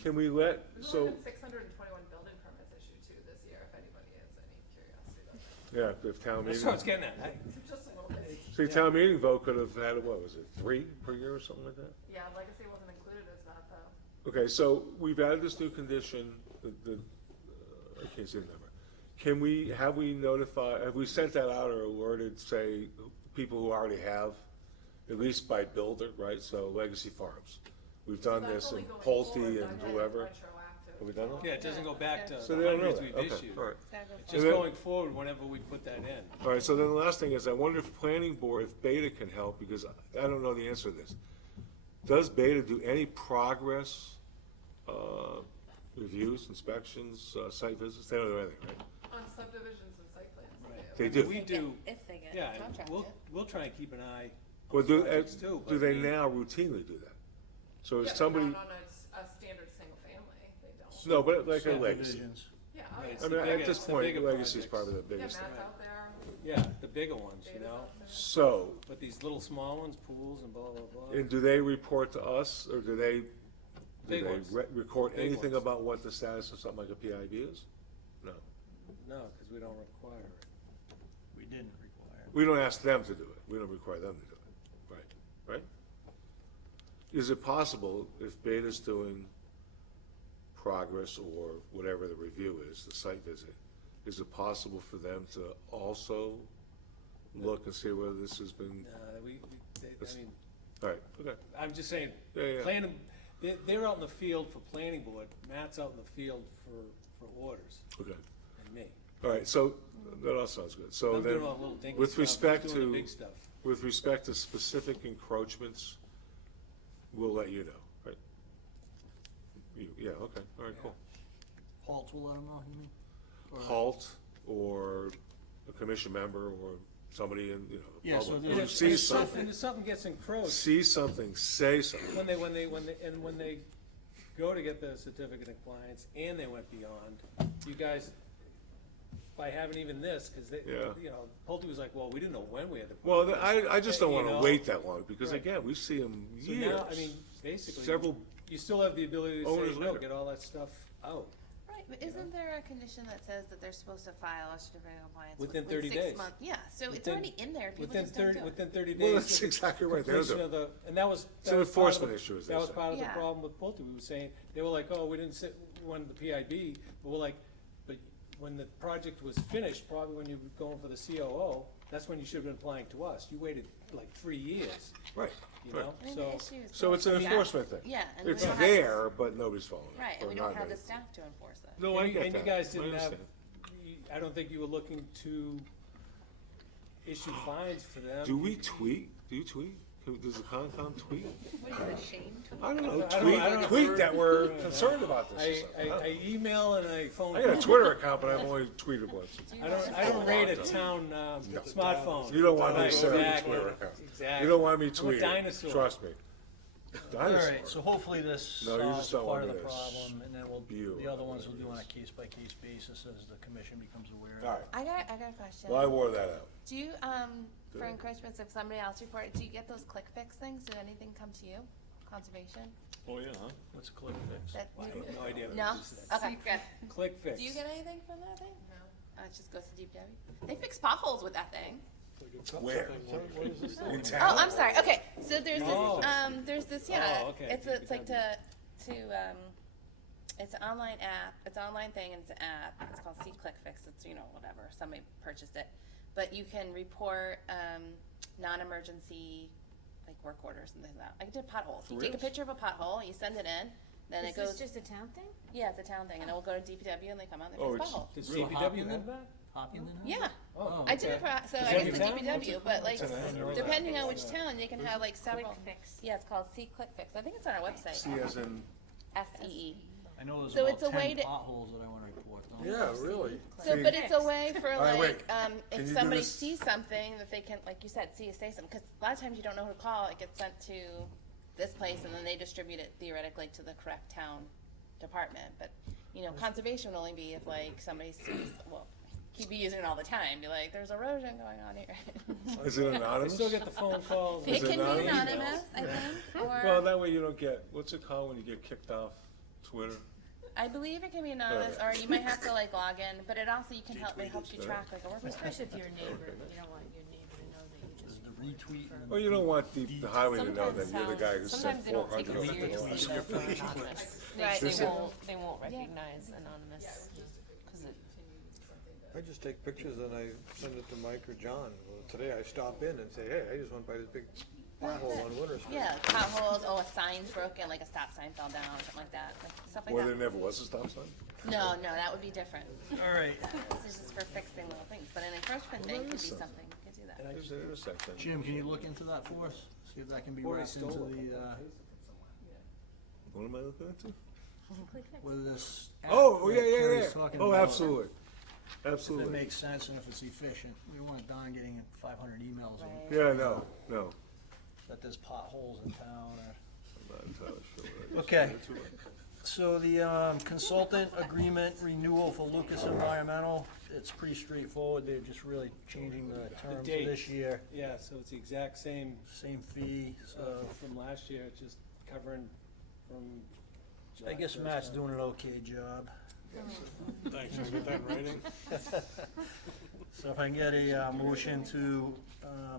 Can we let, There's so, only been 621 building permits issued too this year, if anybody has any curiosity about that. yeah, if town That's meeting, what I was getting at, hey. Just a little bit. see, town meeting vote could have had, what was it, 3 per year or something like that? Yeah, legacy wasn't included as that though. Okay, so we've added this new condition, I can't see the number. Have we sent that out or alerted, say, people who already have, at least by builder, right, so Legacy Farms? We've done That's this, only and going Pulte forward, and that is whoever. retroactive. Have we done that? Yeah, it doesn't go back to So the they don't know hundreds that, we've okay, issued. all right. It's just And then- going forward whenever we put that in. All right, so then the last thing is, I wonder if planning board, if Beta can help, because I don't know the answer to this. Does Beta do any progress, reviews, inspections, site visits? They don't do anything, right? On subdivisions and site plans. Right. They I mean, do. We do, If they get yeah, and contracted. we'll try and keep an eye Well, do, projects too, do but they we- now routinely do that? So Yeah, if but somebody, not on a standard single family, they don't. no, but like a legacy. Subdivisions. Yeah, Right, it's I the mean, bigger- at this it's the point, bigger legacy is projects. probably the yeah, biggest Matt's thing. out there. Yeah, the bigger ones, you Data's know? out there. So, But these little small ones, pools and blah, blah, blah. and do they report to us, or do they Big ones. record Big anything ones. about what the status of something like a PID is? No. No, because we don't require it. We didn't require. We don't ask them to do it. We don't require them to do it. Right, right? Is it possible, if Beta's doing progress or whatever the review is, the site visit, is it possible for them to also look and see whether this has been, I It's- mean, all right, okay. I'm just saying, Yeah, yeah. planning, they're out in the field for planning board, Matt's out in the field for orders, Okay. and me. All right, so that all sounds good. So I'm then, doing all the little dinky with stuff, he's respect doing the to, big stuff. with respect to specific encroachments, we'll let you know, right? Yeah, okay, all right, cool. Halt will let them know, you mean? Or- Halt, or a commission member, or somebody in, you know, Yeah, the so public, there's- who And sees if something, something gets encroached, see something, say something. when they go to get the certificate of compliance and they went beyond, you guys, by having even this, cause they, Yeah. you know, Pulte was like, well, we didn't know when we had to. put Well, this. I just don't You wanna know? wait that long, because Right. again, we see them So years. now, I mean, basically, Several you still have the ability to owners say, no, later. get all that stuff out. Right, but isn't there a condition that says that they're supposed to file a certificate of compliance Within with 30 6 days. months? Yeah, so it's Within- already in there, people Within just don't 30, do it. within 30 days. Well, that's of the exactly right. They're completion doing- of the- And that was. It's that an was part of enforcement the- issue, as they That was say. part of the Yeah. problem with Pulte. We were saying, they were like, oh, we didn't sit, we wanted the PID, but we're like, but when the project was finished, probably when you were going for the COO, that's when you should have been applying to us. You waited like 3 years, Right, you right. know, I mean, so. the issue is. So it's an the staff. enforcement thing. Yeah, and we It's don't have. there, but nobody's following it. Right, or and we don't not have the very- staff to enforce it. No, I And you- get and that. you guys I didn't have, understand. I don't think you were looking to issue fines for them. Do we tweet? Do you tweet? Does the Concom tweet? What are you ashamed to? I don't know, I don't- tweet that we're concerned about this or I, something. I email and I phone. I got a call. Twitter account, but I've only tweeted once. I don't rate a town, smartphone. You don't want me Right, to set up a exactly, Twitter account. Exactly. You don't want me I'm a tweeting, dinosaur. trust me. All Dinosaur. right, so hopefully this No, you solves just don't part of want the me to problem, and then spew the other on ones what we'll it do on a is. case-by-case basis as the commission becomes aware. All right, I got a question. well, I wore that out. Do you, for Good. encroachments, if somebody else reported, do you get those click fix things? Did anything come to you? Conservation? Oh, yeah, huh? What's a click fix? That I you- have no idea. what No? this is. Okay, good. Click fix. Do you get anything from that thing? No. It just goes to DPW? They fix potholes with that thing. Where? In Oh, town? I'm sorry. Okay, so Oh. there's this, yeah. Oh, okay. It's like it's an online app, it's an online thing, and it's an app. It's called See Click Fix. It's, you know, whatever, somebody purchased it. But you can report, non-emergency, like work orders and things like that. I did potholes. You take a picture of a pothole, you send it in, then it Is goes. this just a town thing? Yeah, it's a town thing, and it will go to DPW, and they come out and they Oh, fix it's- potholes. Does Really? CPW have that? Hopkins? Yeah. Oh, I did it okay. for, so Is I that guess the your town? DPW, but like, What's the name? depending on which town, they can have like several. Quick fix. Yeah, it's called See Click Fix. I think it's on our website. See as in, SEE. I know there's So about it's a way 10 to- potholes that I wanna report, don't Yeah, really? So, See- but it's a way for All right, like, wait. Can if you do somebody this? sees something that they can, like you said, see or say something, because a lot of times you don't know who to call, it gets sent to this place, and then they distribute it theoretically to the correct town department, but, you know, conservation would only be if like somebody sees, well, he'd be using it all the time, be like, there's erosion going on here. is it I anonymous? still get the phone calls. It Is it can be anonymous? anonymous, I think, Well, or, that way you don't get, what's it called when you get kicked off Twitter? I believe it can be anonymous, or you might have to like log in, but it also, you can help, it helps you track like a work order. Especially if you're a neighbor, you don't want your neighbor to know that you just. The retweet and Well, you don't want the highway to know that you're the guy who sent Sometimes they don't take 400 it over the line. seriously if they're anonymous. Right. They won't recognize anonymous, 'cause it, I just take pictures and I send it to Mike or John. Well, today I stop in and say, hey, I just went by this big pothole on Winter Street. Yeah, potholes, oh, a sign's broken, like a stop sign fell down, or something like that, like stuff like Where there that. never was a stop sign? No, that would be different. All right, This is just for fixing little things, but an encroachment thing could be something, you could do that. There's an intersection. Jim, can you look into that for us? See if that can be Boy, I wrapped into stole a the, What am I looking at? whether this. app Oh, that yeah, yeah, Terry's yeah. talking Oh, about, absolutely. If it Absolutely. makes sense and if it's efficient. We don't want Don getting 500 emails. Right. Yeah, no. that there's potholes in town or. I'm not entirely sure what I just Okay. read to it. So the consultant agreement renewal for Lucas Environmental, it's pretty straightforward, they're just really changing the terms date. this year. Yeah, so it's the exact same, Same fee, so from last year, it's just covering from I July guess 1st Matt's on. doing an okay job. Thanks, can I get that in writing? So if I can get a motion to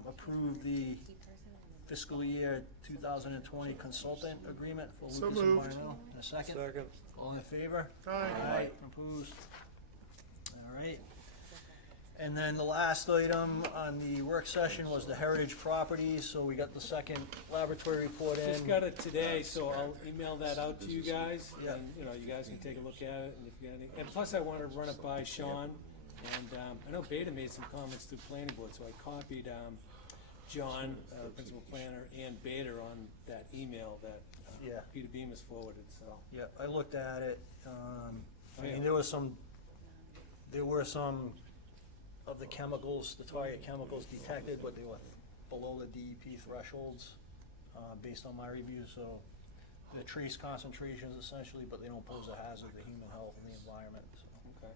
approve the fiscal year 2020 consultant agreement for So Lucas moved. Environmental. In a second? Second. All in favor? Aye. Opposed? All right. And then the last item on the work session was the heritage properties, so we got the second laboratory report in. Just got it today, so I'll email that out to you guys, Yeah. and, you know, you guys can take a look at it, and if you got any, and plus I wanted to run it by Sean, and, I know Beta made some comments to the planning board, so I copied, John, principal planner, and Beta on that email that, Yeah. Peter Bemis forwarded, so. Yeah, I looked at it, I Oh, mean, yeah. there were some of the chemicals, the target chemicals detected, but they were below the DEP thresholds, based on my review, so they're trace concentrations essentially, but they don't pose a hazard to human health and the environment, so. Okay.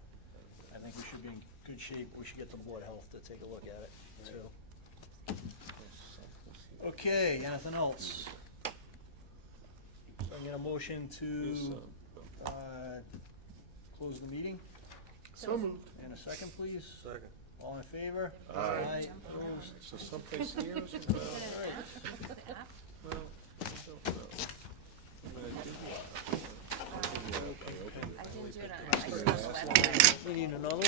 I think we should be in good shape, we should get the Board of Health to take a look at it, too. Okay, anything else? So I get a motion to, close the meeting, So moved. and a second, please? Second. All in favor? Aye. Opposed? So someplace here or something? Well, I don't know. I mean, I did I didn't do it on, I just on the website. We need another one?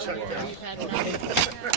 Check that. You've had enough.